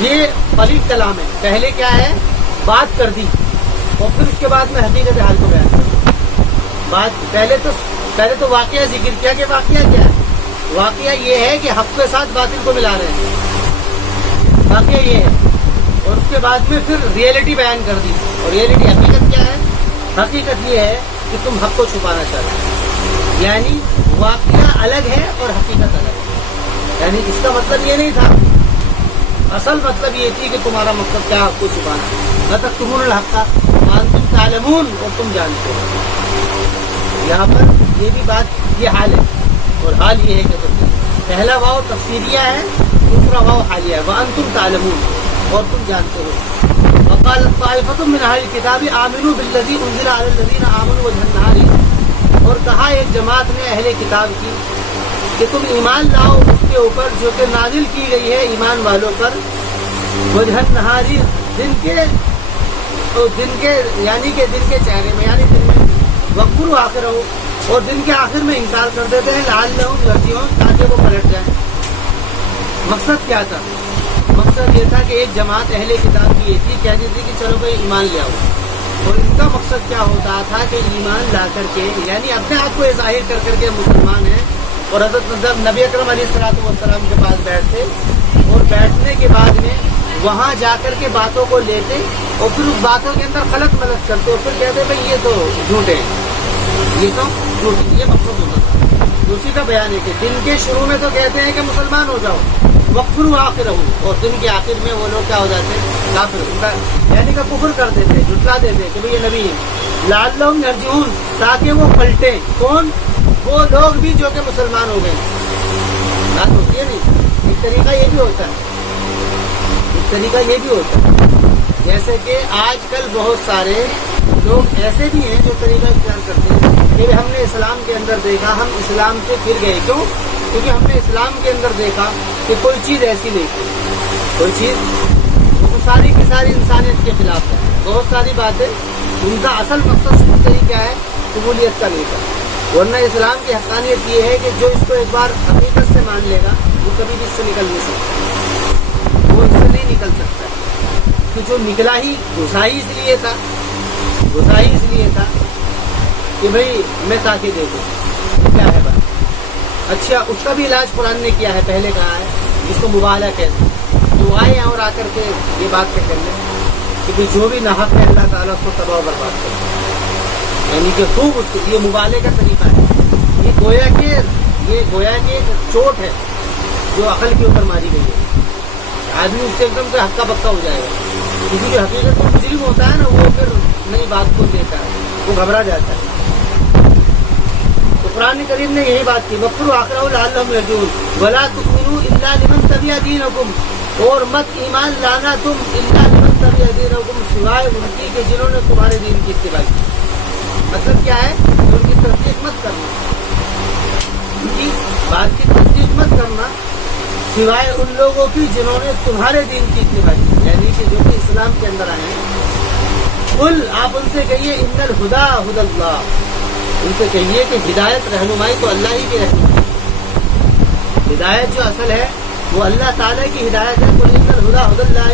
یہ پلیت کلام ہے. پہلے کیا ہے بات کر دی اور پھر اس کے بعد میں حقیقت حال کو بیان کر دوں. پہلے تو واقعہ ذکر کیا کہ واقعہ کیا ہے. واقعہ یہ ہے کہ حق کے ساتھ باطل کو ملا رہے ہیں. واقعہ یہ ہے. اور اس کے بعد میں پھر ریئلٹی بیان کر دی. اور ریئلٹی حقیقت کیا ہے؟ حقیقت یہ ہے کہ تم حق کو چھپانا چاہتے ہو. یعنی واقعہ الگ ہے اور حقیقت الگ ہے. یعنی اس کا مطلب یہ نہیں تھا. اصل مطلب یہ تھی کہ تمہارا مقصد کیا حق کو چھپانا. نہ تک تمہن الحق کا وانتم تعلمون اور تم جانتے ہو. یہاں پر یہ بھی بات یہ حال ہے. اور حال یہ ہے کہ تم پہلا واو تفسیریہ ہے, دوسرا واو حالیہ ہے. وانتم تعلمون اور تم جانتے ہو. وقالت طائفة من اہل الکتاب آمنوا بالذی انزل علی الذین آمنوا وجہ النہار. اور کہا ایک جماعت نے اہل کتاب کی کہ تم ایمان لاؤ اس کے اوپر جو کہ نازل کی گئی ہے ایمان والوں پر وجہ النہار, دن کے یعنی کہ دن کے چہرے میں, یعنی دن میں. وقفر آخر ہو اور دن کے آخر میں انکار کر دیتے ہیں لعلہم یرجعون, تاکہ وہ پلٹ جائیں. مقصد کیا تھا؟ مقصد یہ تھا کہ ایک جماعت اہل کتاب کی یہ تھی, کہتی تھی کہ چلو بھائی ایمان لے آؤ. اور ان کا مقصد کیا ہوتا تھا کہ ایمان لا کر کے یعنی اپنے آپ کو ظاہر کر کے مسلمان ہیں اور حضرت نبی اکرم علیہ الصلوۃ والسلام کے پاس بیٹھتے اور بیٹھنے کے بعد میں وہاں جا کر کے باتوں کو لیتے اور پھر اس باتوں کے اندر خلط ملط کرتے اور پھر کہتے بھائی یہ تو جھوٹے ہیں, یہ تو جھوٹے. یہ مقصد ہوتا تھا. اسی کا بیان ہے کہ دن کے شروع میں تو کہتے ہیں کہ مسلمان ہو جاؤ, وقفر آخر ہو, اور دن کے آخر میں وہ لوگ کیا ہو جاتے ہیں کافر, یعنی کہ کفر کر دیتے, جھٹلا دیتے کہ بھئی یہ نبی ہے. لعلہم یرجعون, تاکہ وہ پلٹیں. کون؟ وہ لوگ بھی جو کہ مسلمان ہو گئے. بات ہوتی ہے نہیں. ایک طریقہ یہ بھی ہوتا ہے, جیسے کہ آج کل بہت سارے لوگ ایسے بھی ہیں جو طریقہ اختیار کرتے ہیں کہ ہم نے اسلام کے اندر دیکھا, ہم اسلام سے پھر گئے. کیوں؟ کیونکہ ہم نے اسلام کے اندر دیکھا کہ کوئی چیز ایسی نہیں تھی, کوئی چیز وہ ساری کی ساری انسانیت کے خلاف ہے. بہت ساری باتیں ان کا اصل مقصد شروع سے ہی کیا ہے, قبولیت کا نہیں تھا. ورنہ اسلام کی حقانیت یہ ہے کہ جو اس کو ایک بار حقیقت سے مان لے گا وہ کبھی بھی اس سے نکل نہیں سکتا, وہ اس سے نہیں نکل سکتا. تو جو نکلا ہی گھسا ہی اس لیے تھا کہ بھئی میں تاکہ دیکھوں کیا ہے بات. اچھا, اس کا بھی علاج قرآن نے کیا ہے, پہلے کہا ہے, جس کو مبالغہ کہتے ہیں. تو آئے اور آ کر کے یہ بات کر لیں کہ بھئی جو بھی ناحق ہے اللہ تعالیٰ اس کو تباہ و برباد کرے. یعنی کہ خوب اس کو, یہ مبالغے کا طریقہ ہے. یہ گویا کہ چوٹ ہے جو عقل کے اوپر ماری گئی ہے. آدمی اس سے ایک دم سے ہکا بکا ہو جائے گا, کیونکہ جو حقیقت میں مجرم ہوتا ہے نا وہ پھر نئی بات کو دیتا ہے, وہ گھبرا جاتا ہے. تو قرآن کریم نے یہی بات کی, وقفر آخرہ لعلہم یرجعون ولا تؤمنوا الا لمن تبع دینکم, اور مت ایمان لانا تم الا لمن تبع دینکم, سوائے ان کی کہ جنہوں نے تمہارے دین کی اتباع کی. مطلب کیا ہے؟ ان کی تصدیق مت کرنا, ان کی بات کی تصدیق مت کرنا سوائے ان لوگوں کی جنہوں نے تمہارے دین کی اتباع کی, یعنی کہ جو کہ اسلام کے اندر آئے ہیں. قل, آپ ان سے کہیے, ان الہدی ہدی اللہ, ان سے کہیے کہ ہدایت رہنمائی تو اللہ ہی کی رہنمائی. ہدایت جو اصل ہے وہ اللہ تعالیٰ کی ہدایت ہے. قل ان الہدی ہدی اللہ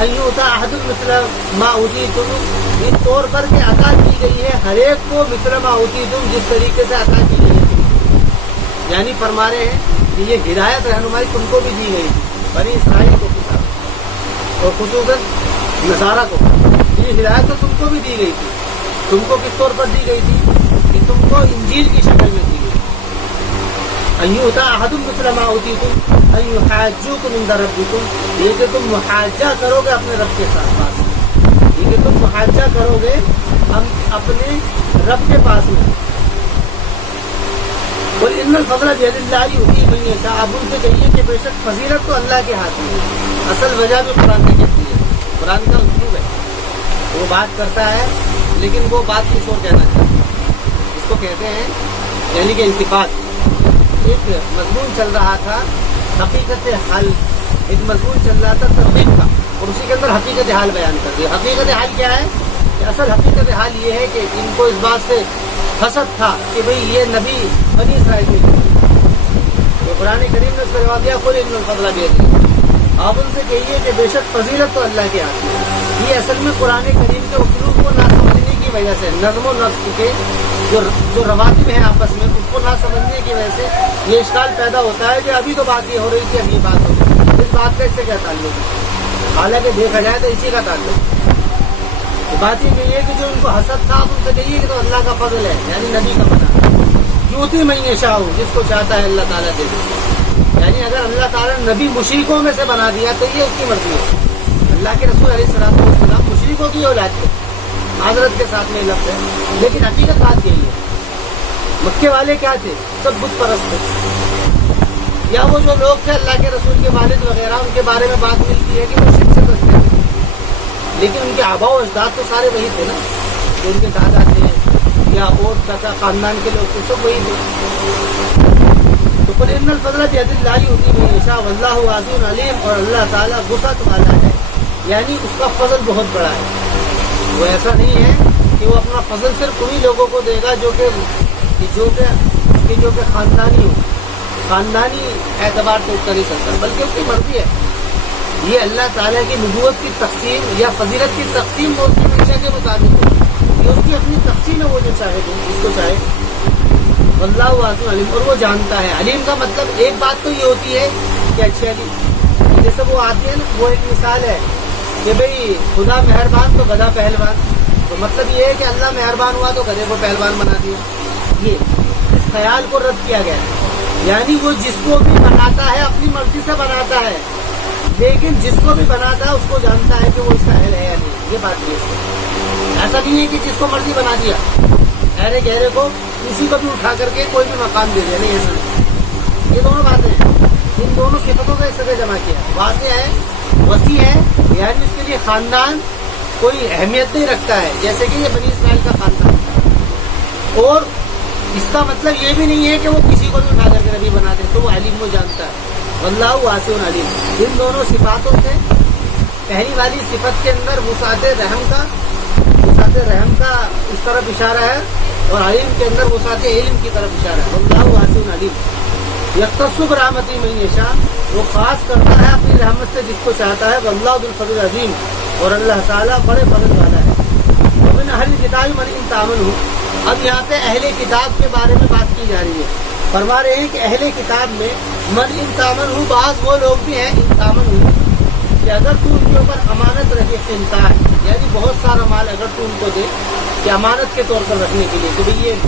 ان یؤتی احد مثل ما اوتیتم, اس طور پر کہ عطا کی گئی ہے ہر ایک کو مثل ما اوتیتم, جس طریقے سے عطا کی گئی ہے. یعنی فرما رہے ہیں کہ یہ ہدایت رہنمائی تم کو بھی دی گئی تھی, بنی اسرائیل کو کتاب اور خصوصاً نصارہ کو. یہ ہدایت تو تم کو بھی دی گئی تھی. تم کو کس طور پر دی گئی تھی کہ تم کو انجیل کی شکل میں دی گئی. ان یؤتی احد مثل ما اوتیتم ان یحاجوکم عند ربکم, یہ کہ تم محاجہ کرو گے اپنے رب کے پاس, یہ کہ تم محاجہ کرو گے ہم اپنے رب کے پاس میں. اور ان الفضل بید اللہ یؤتیہ من یشاء, اب ان سے کہیے کہ بے شک فضیلت تو اللہ کے ہاتھ میں ہے. اصل وجہ بھی قرآن نے کہتی ہے, قرآن کا اسلوب ہے, وہ بات کرتا ہے لیکن وہ بات کچھ اور کہنا چاہتا ہے. اس کو کہتے ہیں یعنی کہ التفات. ایک مضمون چل رہا تھا حقیقت حال, ایک مضمون چل رہا تھا ترغیب کا, اور اسی کے اندر حقیقت حال بیان کر دیا. حقیقت حال کیا ہے کہ اصل حقیقت حال یہ ہے کہ ان کو اس بات سے حسد تھا کہ بھئی یہ نبی بنی اسرائیل میں, تو قرآن کریم نے اس کا جواب دیا قل ان الفضل بید اللہ, آپ ان سے کہیے کہ بے شک فضیلت تو اللہ کے ہاتھ میں ہے۔ یہ اصل میں قرآن کریم کے اسلوب کو نہ سمجھنے کی وجہ سے، نظم و نسق کے جو رواتب ہیں آپس میں، اس کو نہ سمجھنے کی وجہ سے یہ اشکال پیدا ہوتا ہے کہ ابھی تو بات یہ ہو رہی تھی، اب یہ بات ہو رہی ہے، اس بات کا اس سے کیا تعلق ہے؟ حالانکہ دیکھا جائے تو اسی کا تعلق ہے۔ بات یہ کہیے کہ جو ان کو حسد تھا، آپ ان سے کہیے کہ تو اللہ کا فضل ہے، یعنی نبی کا بنا یوتی میں یشاء، جس کو چاہتا ہے اللہ تعالیٰ دے دیتا ہے۔ یعنی اگر اللہ تعالیٰ نے نبی مشرکوں میں سے بنا دیا تو یہ اس کی مرضی ہے۔ اللہ کے رسول علیہ السلام مشرکوں کی اولاد تھے، معذرت کے ساتھ میں لفظ ہے، لیکن حقیقت بات یہی ہے۔ مکے والے کیا تھے؟ سب بت پرست تھے، یا وہ جو لوگ تھے اللہ کے رسول کے والد وغیرہ، ان کے بارے میں بات ملتی ہے کہ وہ شرک سے بچتے تھے، لیکن ان کے آبا و اجداد تو سارے وہی تھے نا، جو ان کے دادا تھے یا اور چاچا خاندان کے لوگ تھے، سب وہی تھے۔ تو قل ان الفضل بید اللہ یؤتی من یشاء واللہ واسع علیم، اور اللہ تعالیٰ وسعت والا ہے، یعنی اس کا فضل بہت بڑا ہے۔ وہ ایسا نہیں ہے کہ وہ اپنا فضل صرف انہی لوگوں کو دے گا جو کہ خاندانی ہو، خاندانی اعتبار سے اس کا نہیں سکتا، بلکہ اس کی مرضی ہے۔ یہ اللہ تعالیٰ کی نبوت کی تقسیم یا فضیلت کی تقسیم وہ اس کی منشا کے مطابق ہو، یہ اس کی اپنی تقسیم ہے، وہ جو چاہے جس کو چاہے۔ واللہ واسع علیم، اور وہ جانتا ہے۔ علیم کا مطلب ایک بات تو یہ ہوتی ہے کہ اچھا جی، جیسے وہ آتی ہے نا، وہ ایک مثال ہے کہ بھئی خدا مہربان تو گدھا پہلوان، تو مطلب یہ ہے کہ اللہ مہربان ہوا تو گدھے کو پہلوان بنا دیا۔ یہ اس خیال کو رد کیا گیا ہے، یعنی وہ جس کو بھی بناتا ہے اپنی مرضی سے بناتا ہے، لیکن جس کو بھی بناتا ہے اس کو جانتا ہے کہ وہ اس کا اہل ہے یا نہیں۔ یہ بات یہ ہے، ایسا نہیں ہے کہ جس کو مرضی بنا دیا، اہل گہرے کو اسی کو بھی اٹھا کر کے کوئی بھی مقام دے دیا، نہیں ایسا نہیں۔ یہ دونوں باتیں ہیں، ان دونوں صفتوں کا ایک ساتھ جمع کیا ہے، واضح ہے، وسیع ہے، یعنی اس کے لیے خاندان کوئی اہمیت نہیں رکھتا ہے، جیسے کہ یہ بنی اسرائیل کا خاندان ہے۔ اور اس کا مطلب یہ بھی نہیں ہے کہ وہ کسی کو بھی اٹھا کر کے نبی بنا دے، تو وہ علیم کو جانتا ہے۔ واللہ واسع علیم، ان دونوں صفاتوں سے پہلی والی صفت کے اندر وسعت رحم کا اس طرف اشارہ ہے، اور علیم کے اندر وسعت علم کی طرف اشارہ ہے۔ واللہ واسع علیم، یختص برحمتہ من یشاء، وہ خاص کرتا ہے اپنی رحمت سے جس کو چاہتا ہے۔ واللہ ذو الفضل العظیم، اور اللہ تعالیٰ بڑے فضل والا ہے۔ ومن اہل الکتاب من ان تامنہ، اب یہاں پہ اہل کتاب کے بارے میں بات کی جا رہی ہے۔ فرما رہے ہیں کہ اہل کتاب میں من ان تامنہ، بعض وہ لوگ بھی ہیں ان تامنہ کہ اگر تو ان کے اوپر امانت رکھے، قنطار یعنی بہت سارا مال اگر تو ان کو دے کہ امانت کے طور پر رکھنے کے لیے، کہ بھئی یہ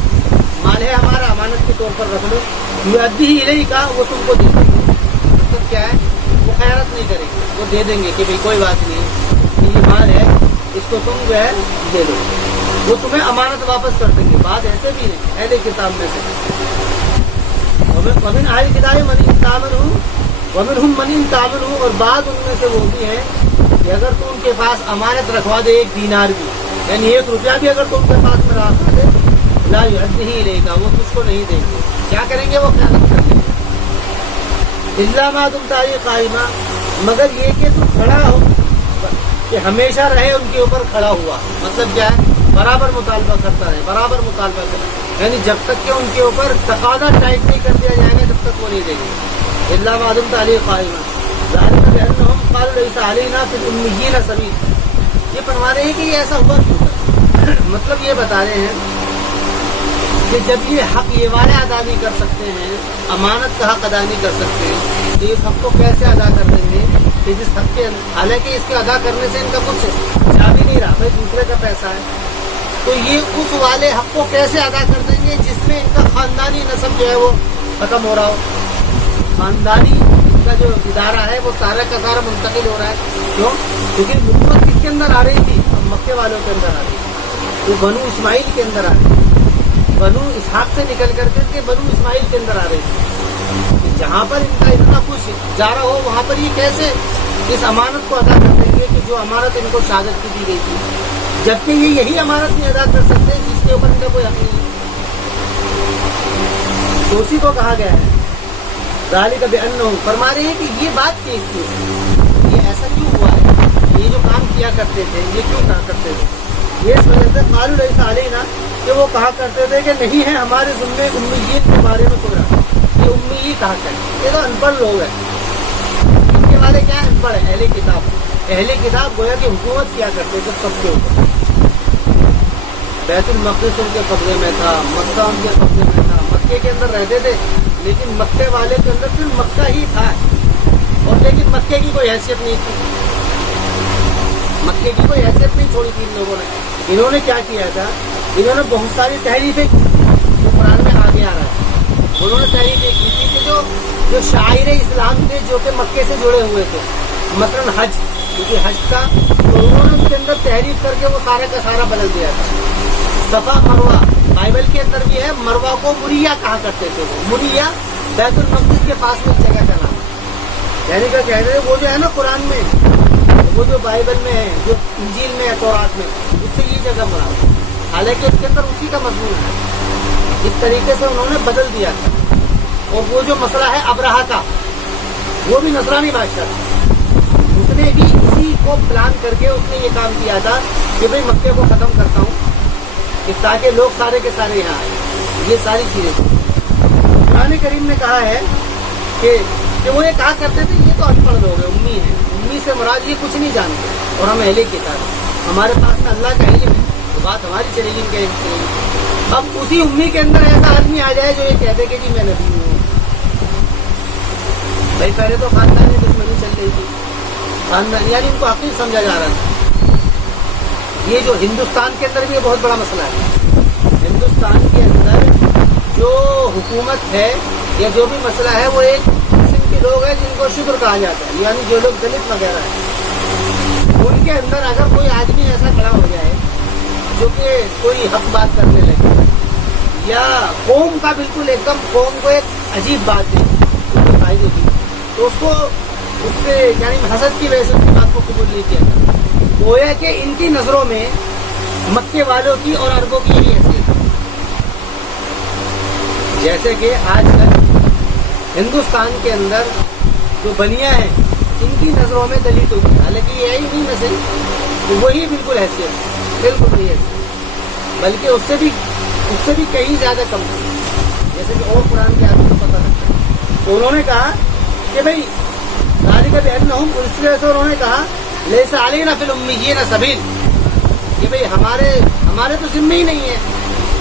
مال ہے ہمارا، امانت کے طور پر رکھ لو، یؤدیہ الیک، وہ تم کو دے دیں گے۔ مطلب کیا ہے؟ وہ خیانت نہیں کریں گے، وہ دے دیں گے کہ بھئی کوئی بات نہیں، یہ مال ہے، اس کو تم جو ہے دے دو، وہ تمہیں امانت واپس کر دیں گے۔ بعض ایسے بھی ہیں اہل کتاب میں سے، ومن اہل کتاب من ان تامنہ ومنہم من ان تامنہ، اور بعض ان میں سے وہ بھی ہیں کہ اگر تو ان کے پاس امانت رکھوا دے، 1 دینار بھی، یعنی 1 روپیہ بھی اگر تو ان کے پاس میں رکھوا دے، لا یؤدیہ الیک، وہ تجھ کو نہیں دیں گے۔ کیا کریں گے؟ وہ خیانت کر دیں گے۔ الا ما دمت علیہ قائما، مگر یہ کہ تو کھڑا ہو، کہ ہمیشہ رہے ان کے اوپر کھڑا ہوا۔ مطلب کیا ہے؟ برابر مطالبہ کرتا ہے، برابر مطالبہ کرتا ہے، یعنی جب تک کہ ان کے اوپر تقاضا ٹائٹ نہیں کر دیا جائے گا جب تک وہ نہیں دیں گے۔ الا ما دمت علیہ قائما ذلک بانہم قالوا لیس علینا فی الامیین سبیل، یہ فرما رہے ہیں کہ یہ ایسا ہوا کیوں تھا؟ مطلب یہ بتا رہے ہیں کہ جب یہ حق یہ والے ادا نہیں کر سکتے ہیں، امانت کا حق ادا نہیں کر سکتے، تو اس حق کو کیسے ادا کر دیں گے؟ کہ جس حق کے حالانکہ اس کے ادا کرنے سے ان کا کچھ جا بھی نہیں رہا، بھائی دوسرے کا پیسہ ہے، تو یہ اس والے حق کو کیسے ادا کر دیں گے جس میں ان کا خاندانی نسب جو ہے وہ ختم ہو رہا ہو، خاندانی ان کا جو ادارہ ہے وہ سارا کا سارا منتقل ہو رہا ہے۔ کیوں؟ کیونکہ نبوت کس کے اندر آ رہی تھی؟ مکے والوں کے اندر آ رہی تھی، وہ بنو اسماعیل کے اندر آ رہی تھی، بنو اسحاق سے نکل کر کے بنو اسماعیل کے اندر آ رہی تھی۔ جہاں پر ان کا اتنا کچھ جا رہا ہو، وہاں پر یہ کیسے اس امانت کو ادا کر دیں گے کہ جو امانت ان کو شہادت کی دی گئی تھی، جبکہ یہ یہی امانت نہیں ادا کر سکتے جس کے اوپر ان کا کوئی حق نہیں ہے۔ تو اسی کو کہا گیا ہے ذالک بانہم، فرما رہے ہیں کہ یہ بات کیوں ہے، یہ ایسا کیوں ہوا ہے، یہ جو کام کیا کرتے تھے یہ کیوں کہا کرتے تھے؟ یہ اس وجہ سے قالوا لیس علینا، کہ وہ کہا کرتے تھے کہ نہیں ہے ہمارے ذمے امیین کے بارے میں کوئی رکھا، یہ امی ہی کہا کرتے، یہ تو ان پڑھ لوگ ہیں، ان کے والے کیا ہیں؟ پڑھے اہل کتاب. اہل کتاب گویا کہ حکومت کیا کرتے تھے سب کے اوپر. بیت المقدس ان کے قبضے میں تھا, مکہ ان کے قبضے میں تھا, مکے کے اندر رہتے تھے, لیکن مکے والے کے اندر صرف مکہ ہی تھا, اور لیکن مکے کی کوئی حیثیت نہیں تھی. مکے کی کوئی حیثیت نہیں چھوڑی تھی ان لوگوں نے. انہوں نے کیا کیا تھا؟ انہوں نے بہت ساری تحریفیں کی جو قرآن میں آگے آ رہا ہے. انہوں نے تحریفیں کی تھی کہ جو شاعر اسلام تھے جو کہ مکے سے جڑے ہوئے تھے, مثلاً حج, کیونکہ حج کا تو انہوں نے اس کے اندر تحریف کر کے وہ سارے کا سارا بدل دیا تھا. صفا مروہ بائبل کے اندر بھی ہے, مروہ کو مریا کہا کرتے تھے. مریا بیت المقدس کے پاس میں جگہ کا نام ہے. یعنی کہ کہہ رہے وہ جو ہے نا قرآن میں, وہ جو بائبل میں ہے, جو انجیل میں ہے, تورات میں, اس سے یہ جگہ مراد ہے. حالانکہ اس کے اندر اسی کا مضمون ہے. اس طریقے سے انہوں نے بدل دیا تھا. اور وہ جو مسئلہ ہے ابرہہ کا, وہ بھی نصرانی بادشاہ تھا. اس نے بھی اسی کو پلان کر کے اس نے یہ کام کیا تھا کہ بھئی مکے کو ختم کرتا ہوں کہ تاکہ لوگ سارے کے سارے یہاں آئیں. یہ ساری چیزیں تھیں. قرآن کریم نے کہا ہے کہ وہ یہ کہا کرتے تھے یہ تو ان پڑھ لوگ ہیں, امی ہیں. امی سے مراد یہ کچھ نہیں جانتے, اور ہم اہل کتاب ہیں, ہمارے پاس میں اللہ کا علم ہے, تو بات ہماری چلے گی, ان کے علم چلے گی. اب اسی امی کے اندر ایسا آدمی آ جائے جو یہ کہہ دے کہ جی میں نبی ہوں. بھائی پہلے تو خاندانی دشمنی چل رہی تھی, خاندان یعنی ان کو حقیق سمجھا جا رہا تھا. یہ جو ہندوستان کے اندر بھی یہ بہت بڑا مسئلہ ہے. ہندوستان کے اندر جو حکومت ہے یا جو بھی مسئلہ ہے وہ ایک قسم کے لوگ ہیں جن کو شودر کہا جاتا ہے, یعنی جو لوگ دلت وغیرہ ہیں. ان کے اندر اگر کوئی آدمی ایسا کھڑا ہو جائے جو کہ کوئی حق بات کرنے لگے, یا قوم کا بالکل ایک دم قوم کو ایک عجیب بات دکھائی دے گی, تو اس کو اس سے یعنی حسد کی وجہ سے اس کی بات کو قبول نہیں کیا جاتا. گویا کہ ان کی نظروں میں مکے والوں کی اور عربوں کی یہی حیثیت ہے. جیسے کہ آج کل ہندوستان کے اندر جو بنیاں ہیں ان کی نظروں میں دلت ہوگی, حالانکہ یہ ہی نہیں نسل, تو وہی بالکل حیثیت, بالکل نہیں حیثیت, بلکہ اس سے بھی کہیں زیادہ کم ہے. جیسے کہ اور قرآن کے آدمی کو پتہ لگتا ہے. تو انہوں نے کہا کہ بھائی ذالک بأنہم, اس وجہ سے انہوں نے کہا لیس علینا فی الامیین سبیل, کہ بھئی ہمارے تو ذمہ ہی نہیں ہے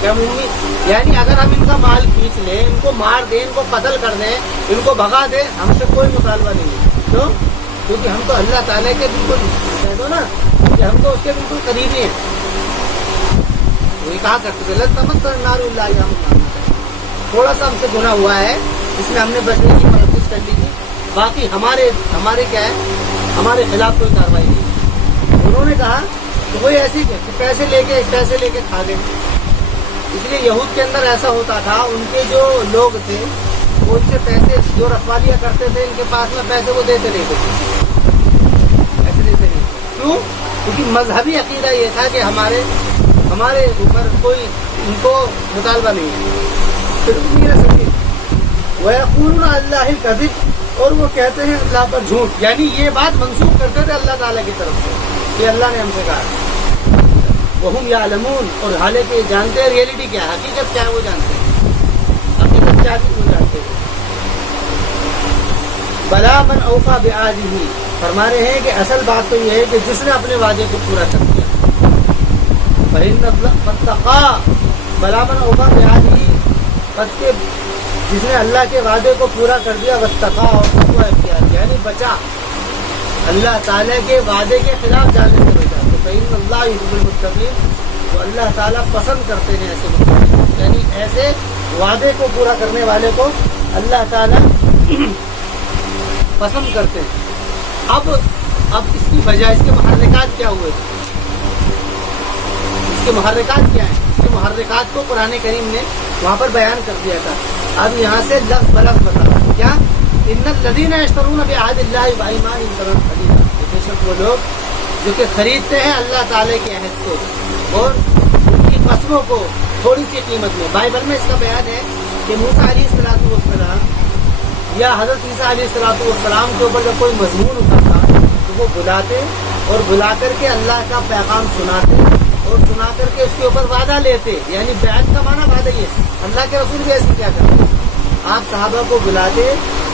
کہ ہم امی, یعنی اگر ہم ان کا مال کھینچ لیں, ان کو مار دیں, ان کو قتل کر دیں, ان کو بھگا دیں, ہم سے کوئی مطالبہ نہیں ہے. کیوں؟ کیونکہ ہم تو اللہ تعالیٰ کے بالکل کہہ دو نا کہ ہم تو اس کے بالکل قریبی ہیں. وہی کہا کرتے تھے لن تمسنا النار الا ایاما معدودۃ. تھوڑا سا ہم سے گناہ ہوا ہے, اس میں ہم نے بچنے کی کوشش کر لی تھی, باقی ہمارے کیا ہے, ہمارے خلاف کوئی کارروائی نہیں. انہوں نے کہا کہ کوئی ایسی کہ پیسے لے کے کھا دیں. اس لیے یہود کے اندر ایسا ہوتا تھا, ان کے جو لوگ تھے وہ ان سے پیسے جو رکھوا لیا کرتے تھے, ان کے پاس میں پیسے وہ دیتے نہیں تھے, ایسے دیتے نہیں. کیوں؟ کیونکہ مذہبی عقیدہ یہ تھا کہ ہمارے اوپر کوئی ان کو مطالبہ نہیں ہے. پھر میرا سمجھے وَيَقُولُونَ عَلَى اللَّهِ الْكَذِبَ, اور وہ کہتے ہیں اللہ پر جھوٹ, یعنی یہ بات منسوخ کرتے تھے اللہ تعالیٰ کی طرف سے کہ اللہ نے ہم سے کہا. وَهُمْ يَعْلَمُونَ, اور حالانکہ یہ جانتے ہیں ریئلٹی کیا ہے, حقیقت کیا ہے وہ جانتے ہیں, حقیقت کیا ہے وہ جانتے ہیں. بَلَا مَنْ أَوْفَى بِعَهْدِهِ, فرما رہے ہیں کہ اصل بات تو یہ ہے کہ جس نے اپنے وعدے کو پورا کر دیا. فَاتَّقَىٰ بَلَا مَنْ أَوْفَى بِعَهْدِهِ, بس کہ جس نے اللہ کے وعدے کو پورا کر دیا, وَاتَّقَىٰ, اور تقویٰ اختیار کیا, یعنی بچا, اللہ تعالیٰ کے وعدے کے خلاف جانے سے بچا. تو فَإِنَّ اللَّهَ يُحِبُّ الْمُتَّقِينَ, تو اللہ تعالیٰ پسند کرتے ہیں ایسے متقین, یعنی ایسے وعدے کو پورا کرنے والے کو اللہ تعالیٰ پسند کرتے ہیں. اب اس کی وجہ, اس کے محرکات کیا ہوئے, اس کے محرکات کیا ہیں؟ اس کے محرکات کو قرآن کریم نے وہاں پر بیان کر دیا تھا. اب یہاں سے لفظ بلفظ بتا کیا, ان الذین یشترون بعہد اللہ وایمانہم ثمنا قلیلا, بے شک وہ لوگ جو کہ خریدتے ہیں اللہ تعالیٰ کے عہد کو اور ان کی قسموں کو تھوڑی سی قیمت میں. بائبل میں اس کا بیان ہے کہ موسیٰ علیہ السلام یا حضرت عیسیٰ علیہ السلام کے اوپر جب کوئی مضمون ہوتا تھا تو وہ بلاتے اور بلا کر کے اللہ کا پیغام سناتے اور سنا کر کے اس کے اوپر وعدہ لیتے, یعنی بیعت کا معنی وعدہ ہی ہے. اللہ کے رسول بھی ایسے کیا کرتے, آپ صحابہ کو بلاتے,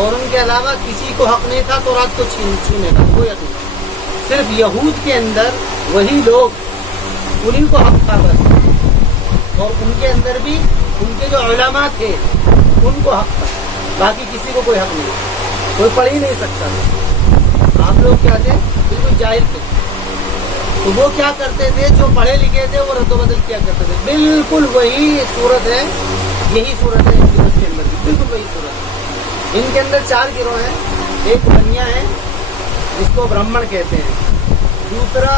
اور ان کے علاوہ کسی کو حق نہیں تھا تو رات کو چھینے کا کوئی حق نہیں. صرف یہود کے اندر وہی لوگ انہیں کو حق تھا بس, اور ان کے اندر بھی ان کے جو علماء تھے ان کو حق تھا, باقی کسی کو کوئی حق نہیں, کوئی پڑھ ہی نہیں سکتا تھا. آپ لوگ کیا تھے, بالکل جاہل تھے. تو وہ کیا کرتے تھے, جو پڑھے لکھے تھے وہ رد و بدل کیا کرتے تھے. بالکل وہی صورت ہے, یہی صورت ہے ان کے اندر بھی, بالکل وہی صورت ہے. ان کے اندر 4 گروہ ہیں. ایک بنیا ہے جس کو برہمن کہتے ہیں, دوسرا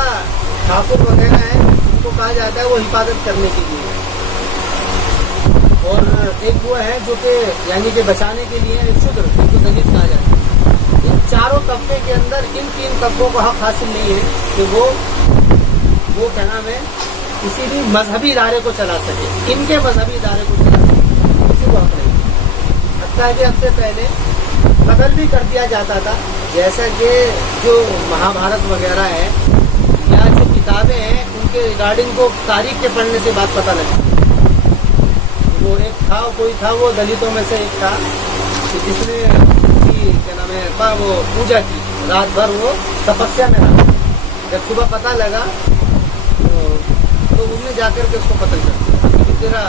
ٹھاکر وغیرہ ہے ان کو کہا جاتا ہے وہ حفاظت کرنے کے لیے, اور ایک وہ ہے جو کہ یعنی کہ بچانے کے لیے شودر جن کو دلت کہا جاتا ہے. ان چاروں طبقے کے اندر ان 3 طبقوں کو حق حاصل نہیں ہے کہ وہ کیا نام ہے کسی بھی مذہبی ادارے کو چلا سکے. ان کے مذہبی ادارے کو چلا سکے کسی کو حق نہیں. حتیٰ کہ اب سے پہلے قتل بھی کر دیا جاتا تھا, جیسا کہ جو مہا بھارت وغیرہ ہے یا جو کتابیں ہیں ان کے ریگارڈنگ کو تاریخ کے پڑھنے سے بات پتہ لگی. وہ ایک تھا, کوئی تھا وہ دلتوں میں سے ایک تھا کہ جس نے کیا نام ہے وہ پوجا کی, رات بھر وہ تپسیا میں رہا. جب صبح پتہ لگا تو اس نے جا کر کے اس کو قتل کر دیا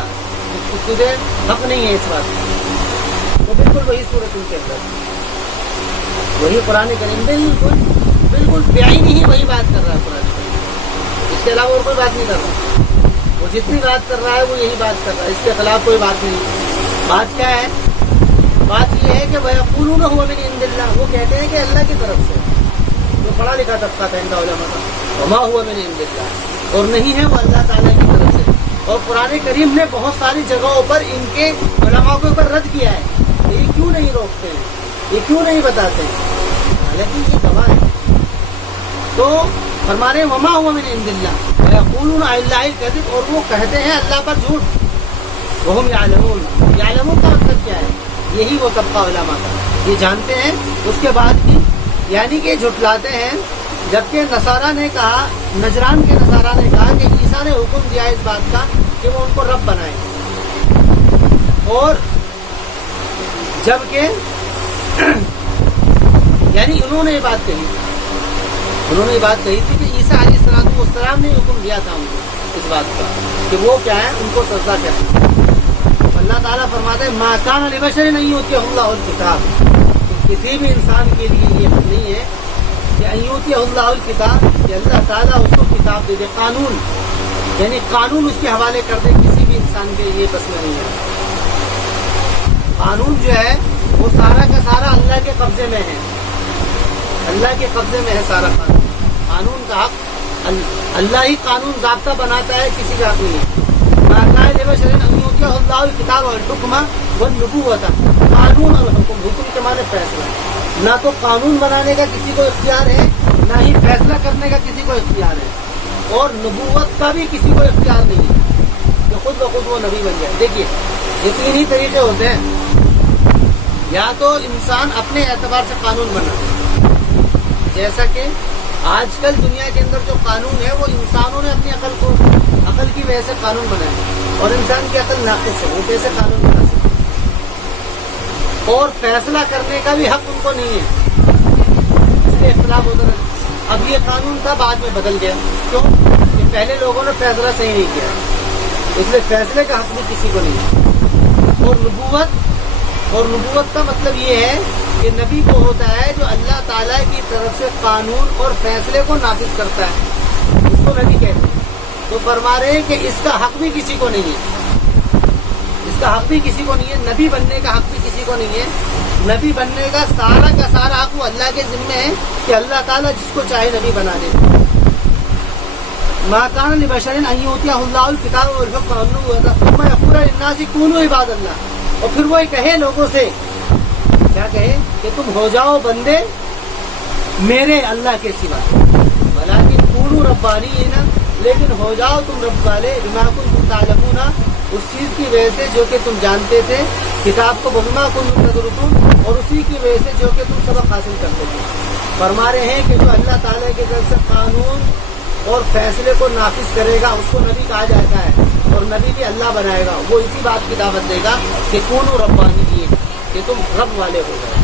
کہ تجھے حق نہیں ہے اس بات کا. تو بالکل وہی صورت ان کے اندر, وہی قرآن کریم بالکل بعین ہی وہی بات کر رہا ہے قرآن کریم. اس کے علاوہ اور کوئی بات نہیں کر رہا. وہ جتنی بات کر رہا ہے وہ یہی بات کر رہا ہے, اس کے خلاف کوئی بات نہیں. بات کیا ہے, بات یہ ہے کہ وَيَقُولُونَ هُوَ مِنْ عِنْدِ اللَّهِ, وہ کہتے ہیں کہ اللہ کی طرف سے. جو پڑھا لکھا طبقہ تھا ان کا علماء کا, وَمَا هُوَ مِنْ عِنْدِ اللَّهِ, اور نہیں ہے وہ اللہ تعالیٰ کی طرف سے. اور قرآن کریم نے بہت ساری جگہوں پر ان کے علماء کے اوپر رد کیا ہے. یہ کیوں نہیں روکتے ہیں, یہ کیوں نہیں بتاتے ہیں, حالانکہ یہ گواہ ہے. تو فرما رہے وما هو من عند اللہ ويقولون علی اللہ الکذب, اور وہ کہتے ہیں اللہ پر جھوٹ. وهم يعلمون, يعلمون کا مطلب کیا ہے, یہی وہ طبقہ علماء کا, یہ جانتے ہیں اس کے بعد بھی یعنی کہ جھٹلاتے ہیں. جبکہ نصارہ نے کہا, نجران کے نصارہ نے کہا کہ عیسیٰ نے حکم دیا اس بات کا کہ وہ ان کو رب بنائیں, اور جبکہ یعنی انہوں نے یہ بات کہی, انہوں نے یہ بات کہی تھی کہ عیسیٰ علیہ السلام نے حکم دیا تھا ان کو اس بات کا کہ وہ کیا ہے ان کو سجدہ کریں. اللہ تعالیٰ فرماتے ہیں ما کان لبشر ان یؤتیہ اللہ الکتاب, کسی بھی انسان کے لیے یہ حق نہیں ہے کہ ان یؤتیہ اللہ الکتاب, کہ اللہ تعالیٰ اس کو کتاب دے دے, قانون یعنی قانون اس کے حوالے کر دے. کسی بھی انسان کے یہ بس میں نہیں ہے. قانون جو ہے وہ سارا کا سارا اللہ کے قبضے میں ہے, اللہ کے قبضے میں ہے سارا قانون. قانون کا حق اللہ ہی قانون ضابطہ بناتا ہے, کسی کا حق نہیں ہے. اللہ الکتاب والحکم والنبوۃ, قانون اور حکم, حکم کے معنی فیصلہ. نہ تو قانون بنانے کا کسی کو اختیار ہے, نہ ہی فیصلہ کرنے کا کسی کو اختیار ہے, اور نبوت کا بھی کسی کو اختیار نہیں ہے کہ خود بخود وہ نبی بن جائے. دیکھیے یہ 3 ہی طریقے ہوتے ہیں, یا تو انسان اپنے اعتبار سے قانون بنا, جیسا کہ آج کل دنیا کے اندر جو قانون ہے وہ انسانوں نے اپنی عقل کی وجہ سے قانون بنایا, اور انسان کی عقل ناقص ہے, وہ کیسے قانون بنا سکتے. اور فیصلہ کرنے کا بھی حق ان کو نہیں ہے, اس لیے اختلاف ہوتا رہتا. اب یہ قانون تھا, بعد میں بدل گیا. کیوں کہ پہلے لوگوں نے فیصلہ صحیح نہیں کیا, اس لیے فیصلے کا حق بھی کسی کو نہیں ہے. اور نبوت کا مطلب یہ ہے کہ نبی کو ہوتا ہے جو اللہ تعالیٰ کی طرف سے قانون اور فیصلے کو نافذ کرتا ہے, اس کو نبی کہتے ہیں. تو فرما رہے ہیں کہ اس کا حق بھی کسی کو نہیں ہے, اس کا حق بھی کسی کو نہیں ہے. نبی بننے کا حق بھی کسی کو نہیں ہے. نبی بننے کا سارا حق وہ اللہ کے ذمے ہے کہ اللہ تعالیٰ جس کو چاہے نبی بنا دے. ما کان لبشر ان یؤتیہ اللہ الکتاب والحکم والنبوۃ ثم یقول للناس کونوا عباد اللہ, اور پھر وہ کہے لوگوں سے, کیا کہے کہ تم ہو جاؤ بندے میرے اللہ کے سوا, ولکن کونوا ربانیین, لیکن ہو جاؤ تم رب والے, بما کنتم تعلمون, اس چیز کی وجہ سے جو کہ تم جانتے تھے کتاب کو, بما کنتم تدرسون, اور اسی کی وجہ سے جو کہ تم سبق حاصل کرتے تھے. فرما رہے ہیں کہ جو اللہ تعالیٰ کی طرف سے قانون اور فیصلے کو نافذ کرے گا اس کو نبی کہا جاتا ہے, اور نبی بھی اللہ بنائے گا. وہ اسی بات کی دعوت دے گا کہ کونوا ربانیین, کہ تم رب والے ہو جائے.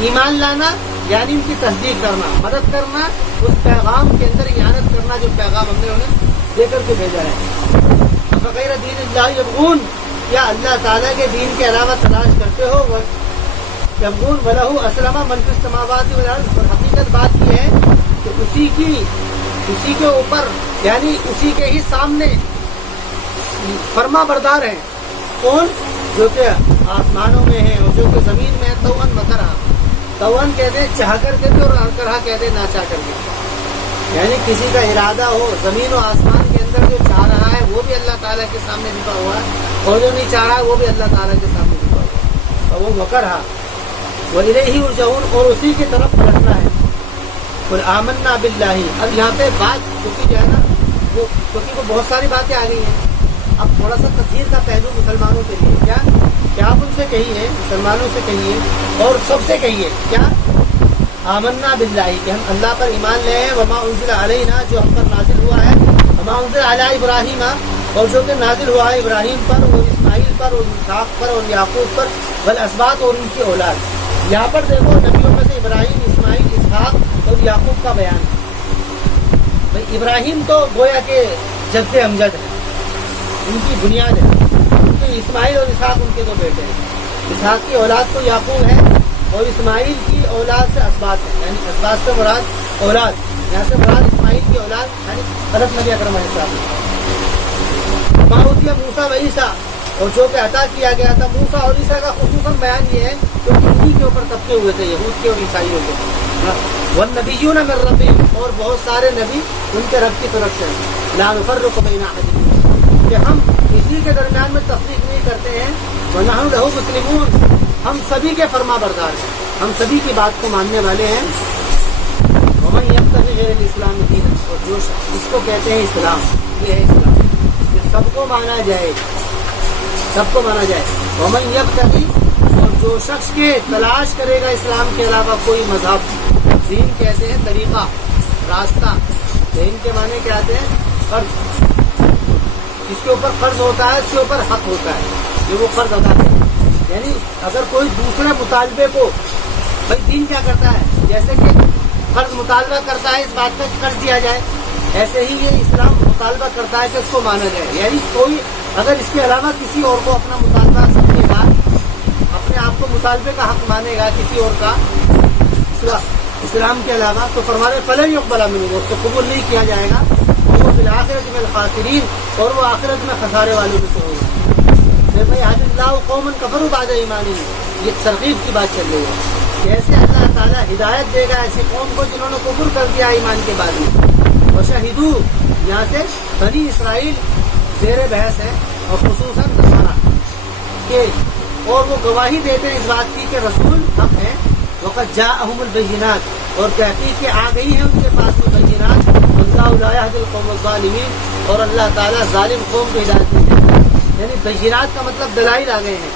ایمان لانا یعنی ان کی تصدیق کرنا، مدد کرنا اس پیغام کے اندر، اعانت کرنا جو پیغام ہم نے انہیں دے کر کے بھیجا ہے۔ فغیر دین اللہ یبغون، کیا اللہ تعالیٰ کے دین کے علاوہ تلاش کرتے ہو؟ یبغون وَلَهُ أَسْلَمَ مَنْ فِي السَّمَاوَاتِ وَالْأَرْضِ، اور حقیقت بات یہ ہے کہ اسی کے اوپر یعنی اسی کے ہی سامنے فرما بردار ہیں۔ کون؟ جو کہ آسمانوں میں ہے اور جو کہ زمین میں ہے۔ توأن مکرہ، توأن کہتے ہیں چاہ کر کے، اور کرہ کہتے ہیں ناچاہ کر کے، یعنی کسی کا ارادہ ہو زمین و آسمان کے اندر، جو چاہ رہا ہے وہ بھی اللہ تعالیٰ کے سامنے چھپا ہوا ہے، اور جو نہیں چاہ رہا ہے وہ بھی اللہ تعالیٰ کے سامنے چھپا ہوا ہے۔ اور وہ مکرہ وَإِلَيْهِ يُرْجَعُونَ، اور اسی کی طرف پلٹنا ہے۔ قُلْ آمَنَّا بِاللَّهِ، اب یہاں پہ بات چونکہ جو ہے نا کیونکہ وہ بہت ساری باتیں آ گئی ہیں، اب تھوڑا سا تفسیر کا پہلو مسلمانوں کے لیے کیا آپ ان سے کہیے، مسلمانوں سے کہیے اور سب سے کہیے کیا؟ آمنا باللہ، کہ ہم اللہ پر ایمان لے ہیں، وما انزل علینا، جو ہم پر نازل ہوا ہے، وما انزل علی ابراہیم، اور جو کہ نازل ہوا ہے ابراہیم پر اور اسماعیل پر اور اسحاق پر اور یعقوب پر، والاسباط، اور ان کی اولاد۔ یہاں پر دیکھو نبیوں میں سے ابراہیم، اسماعیل، اسحاق اور یعقوب کا بیان ہے۔ بھائی ابراہیم تو گویا کہ جد امجد ہے، ان کی بنیاد ہے، کیونکہ اسماعیل اور اسحاق ان کے دو بیٹے ہیں۔ اسحاق کی اولاد تو یعقوب ہے، اور اسماعیل کی اولاد سے اسباط ہے، یعنی اسباط سے مراد اولاد، یہاں سے مراد اسماعیل کی اولاد یعنی حضرت نبی اکرم علیہ السلام۔ ماؤتیہ موسیٰ و عیسیٰ، اور جو کہ عطا کیا گیا تھا موسیٰ اور عیسیٰ کا خصوصاً بیان یہ ہے کیونکہ انہی کے اوپر طبقے ہوئے تھے، یہود کے اور عیسائیوں کے۔ والنبیون من ربہم، اور بہت سارے نبی ان کے رب کی طرف سے، لا نفرق بین احد منہم، کہ ہم کسی کے درمیان میں تفریق نہیں کرتے ہیں، ونحن لہ مسلمون، ہم سبھی کے فرما بردار ہیں، ہم سبھی کی بات کو ماننے والے ہیں۔ ومن یبتغی غیر الاسلام دینا، اور جو اس کو کہتے ہیں اسلام، یہ ہے اسلام، یہ سب کو مانا جائے، سب کو مانا جائے۔ ومن یبتغی، اور جو شخص کے تلاش کرے گا اسلام کے علاوہ کوئی مذہب، دین کہتے ہیں طریقہ، راستہ، دین کے معنی کیا آتے ہیں؟ قرض، جس کے اوپر قرض ہوتا ہے اس کے اوپر حق ہوتا ہے جو وہ قرض ادا کرے، یعنی اگر کوئی دوسرے مطالبے کو، بھائی دین کیا کرتا ہے، جیسے کہ قرض مطالبہ کرتا ہے اس بات کا قرض دیا جائے، ایسے ہی یہ اسلام مطالبہ کرتا ہے کہ اس کو مانا جائے، یعنی کوئی اگر اس کے علاوہ کسی اور کو اپنا مطالبہ سمجھے گا، اپنے آپ کو مطالبے کا حق مانے گا کسی اور کا اسلام کے علاوہ، تو فرمانے فلن یقبل منہ، اس کو قبول نہیں کیا جائے گا، وہ بالآخرۃ من الخاسرین، اور وہ آخرت میں خسارے والوں میں سے ہوگا۔ بھائی حد اللہ قوم کفروا بعد ایمانہم، یہ ترغیب کی بات چل رہی ہے، جیسے اللہ تعالیٰ ہدایت دے گا ایسی قوم کو جنہوں نے کفر کر دیا ایمان کے بعد میں۔ وشہدوا، یہاں سے بنی اسرائیل زیر بحث ہے، اور خصوصاً نصارہ کہ، اور وہ گواہی دیتے ہیں اس بات کی کہ رسول حق ہیں، وقد جاءہم البینات، اور تحقیق کہ آ گئی ہیں ان کے پاس میں بینات، واللہ لا یہدی القوم الظالمین، اور اللہ تعالیٰ ظالم قوم کو ہدایت نہیں دیتا۔ یعنی بینات کا مطلب دلائل آ گئے ہیں،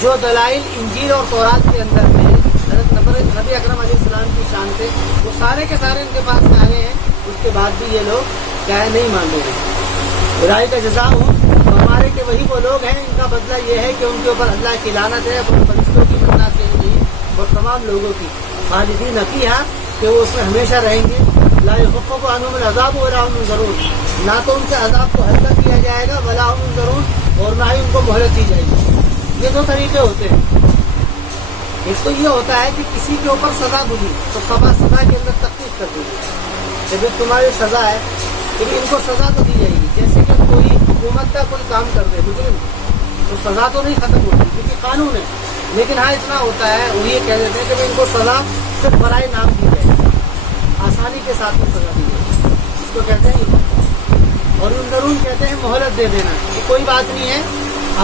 جو دلائل انجیل اور تورات کے اندر میں حضرت نبی اکرم علیہ السلام کی شان سے وہ سارے کے سارے ان کے پاس میں آئے ہیں، اس کے بعد بھی یہ لوگ کیا ہے نہیں مان رہے ہیں۔ برائی کا جزا ہوں، ہمارے کہ وہی وہ لوگ ہیں ان کا بدلہ یہ ہے کہ ان کے اوپر اللہ کی لعنت ہے، اور فرشتوں کی منت سے نہیں، اور تمام لوگوں کی، خالدین فیہا، کہ وہ اس میں ہمیشہ رہیں گے، لا یخفف عنہم العذاب ولا هم ينظرون، نہ تو ان سے عذاب کو ہلکا کیا جائے گا، ولا هم ينظرون، اور نہ ہی ان کو مہلت دی جائے گی۔ یہ دو طریقے ہوتے ہیں، ایک تو یہ ہوتا ہے کہ کسی کے اوپر سزا گزری تو سزا کے اندر تخفیف کر دی جائے، جب تمہاری سزا ہے لیکن ان کو سزا تو دی جائے گی، جیسے کہ کوئی حکومت کا کوئی کام کر دے مجرم تو سزا تو نہیں ختم ہوتی کیونکہ قانون ہے، لیکن ہاں اتنا ہوتا ہے وہ یہ کہہ دیتے ہیں کہ ان کو سزا صرف برائے نام دی جائے، آسانی کے ساتھ میں سزا دی جائے، اس کو کہتے ہیں۔ اور ضرور کہتے ہیں مہلت دے دینا کہ کوئی بات نہیں ہے،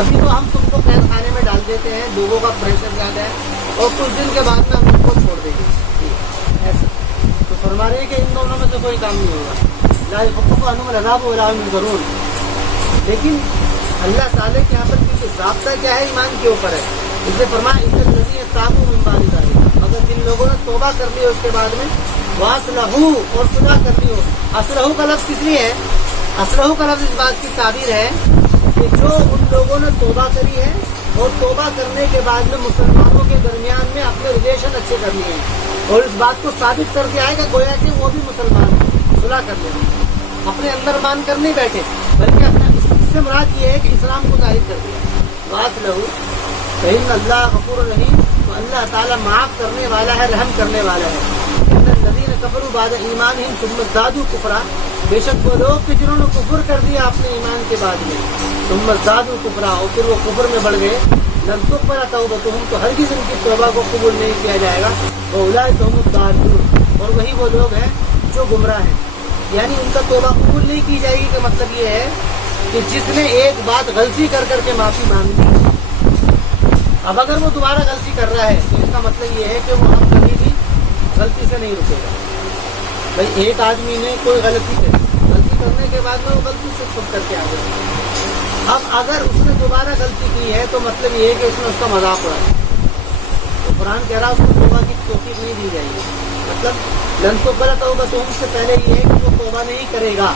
ابھی تو ہم تم کو قید خانے میں ڈال دیتے ہیں، لوگوں کا پریشر زیادہ ہے، اور کچھ دن کے بعد میں ہم تم کو چھوڑ دیں گے، ایسا۔ تو فرما رہے ہیں کہ ان دونوں میں سے کوئی کام نہیں ہوگا، لا یخفف عنہم العذاب ولا هم ينظرون۔ لیکن اللہ تعالیٰ کے یہاں پر کیونکہ ضابطہ کیا ہے ایمان کے اوپر ہے، اس نے فرمایا ان الذین تابوا من بعد ذلک، اگر جن لوگوں نے توبہ کر لی اس کے بعد میں، واصلحوا، اور صلح کر لی ہو۔ اصلحوا کا لفظ کس لیے ہے؟ اصلحوا کا لفظ اس بات کی تعبیر ہے کہ جو ان لوگوں نے توبہ کری ہے اور توبہ کرنے کے بعد میں مسلمانوں کے درمیان میں اپنے ریلیشن اچھے کر لیے اور اس بات کو ثابت کر کے آئے گا گویا کہ وہ بھی مسلمان ہے، صلح کر لیں، اپنے اندر مان کر نہیں بیٹھے بلکہ اپنا اس سے مراد یہ ہے کہ اسلام کو ظاہر کر دیا۔ بات لہو فإن اللہ غفور رحیم، تو اللہ تعالیٰ معاف کرنے والا ہے، رحم کرنے والا ہے۔ ان الذین کفروا بعد ایمانہم ثم ازدادوا کفرا، بے شک وہ لوگ کہ جنہوں نے کفر کر دیا اپنے ایمان کے بعد میں، ثم ازدادوا کفرا، اور پھر وہ کفر میں بڑھ گئے، لن تقبل توبتہم، تو ہرگز ان کی توبہ کو قبول نہیں کیا جائے گا، واولئک هم الضالون، اور وہی وہ لوگ ہیں جو گمراہ ہیں۔ یعنی ان کا توبہ قبول نہیں کی جائے گی، کا مطلب یہ ہے کہ جس نے ایک بات غلطی کر کر کے معافی مانگ لی، اب اگر وہ دوبارہ غلطی کر رہا ہے تو اس کا مطلب یہ ہے کہ وہ اب کبھی بھی غلطی سے نہیں رکے گا۔ بھائی ایک آدمی نے کوئی غلطی کری، غلطی کرنے کے بعد میں وہ غلطی سے چھپ کر کے آ گیا، اب اگر اس نے دوبارہ غلطی کی ہے تو مطلب یہ ہے کہ اس نے اس کا مذاق اڑایا، تو قرآن کہہ رہا ہے اس کو توبہ کی توفیق نہیں دی جائے گی۔ مطلب لن تقبل توبتہم سے پہلے یہ ہے کہ وہ توبہ نہیں کرے گا،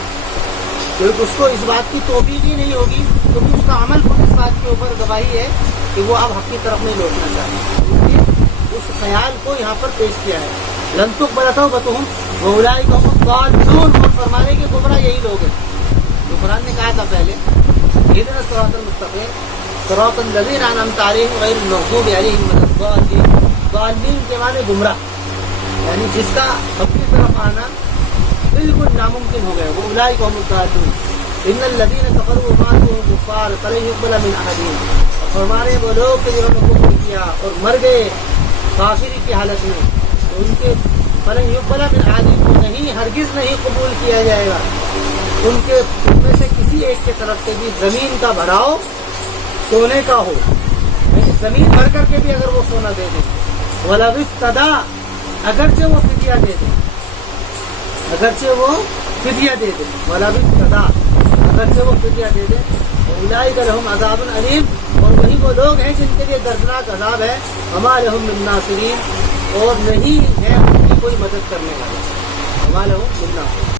کیونکہ اس کو اس بات کی توفیق ہی نہیں ہوگی، کیونکہ اس کا عمل خود اس بات کے اوپر گواہی ہے کہ وہ اب حق کی طرف نہیں لوٹنا چاہتا، اس لیے اس خیال کو یہاں پر پیش کیا ہے۔ لن تقبل توبتہم واولئک هم الضالون، اور فرمانے کے گمراہ یہی لوگ ہیں جو قرآن نے کہا تھا پہلے، اہدنا الصراط المستقیم صراط الذین انعمت علیہم غیر المغضوب علیہم ولا الضالین، ضالین کے معنی گمراہ، یعنی جس کا اپنی طرف آنا بالکل ناممکن ہو گیا، وہ اولئک هم الضالون۔ ان الذین کفروا وماتوا وهم کفار فلن یقبل من احدهم، اور فرمانے وہ لوگ کہ جنہوں نے کفر کیا اور مر گئے کافری کی حالت میں، تو ان کے فلن یقبل من احدهم کو نہیں، ہرگز نہیں قبول کیا جائے گا ان میں سے کسی ایک کے طرف سے بھی زمین کا بھراؤ سونے کا ہو، یعنی زمین بھر کر کے بھی اگر وہ سونا دے دیں، وَلَوِ افْتَدَىٰ، اگرچہ وہ فدیہ دے دیں، اگرچہ وہ فدیہ دے دیں، وَلَوِ افْتَدَىٰ، اگرچہ وہ فدیہ دے دیں، اولئک لہم عذاب علیم، اور وہی وہ لوگ ہیں جن کے لیے دردناک عذاب ہے، وما لہم من ناصرین، اور نہیں ہے ان کی کوئی مدد کرنے والا، وما لہم من ناصرین۔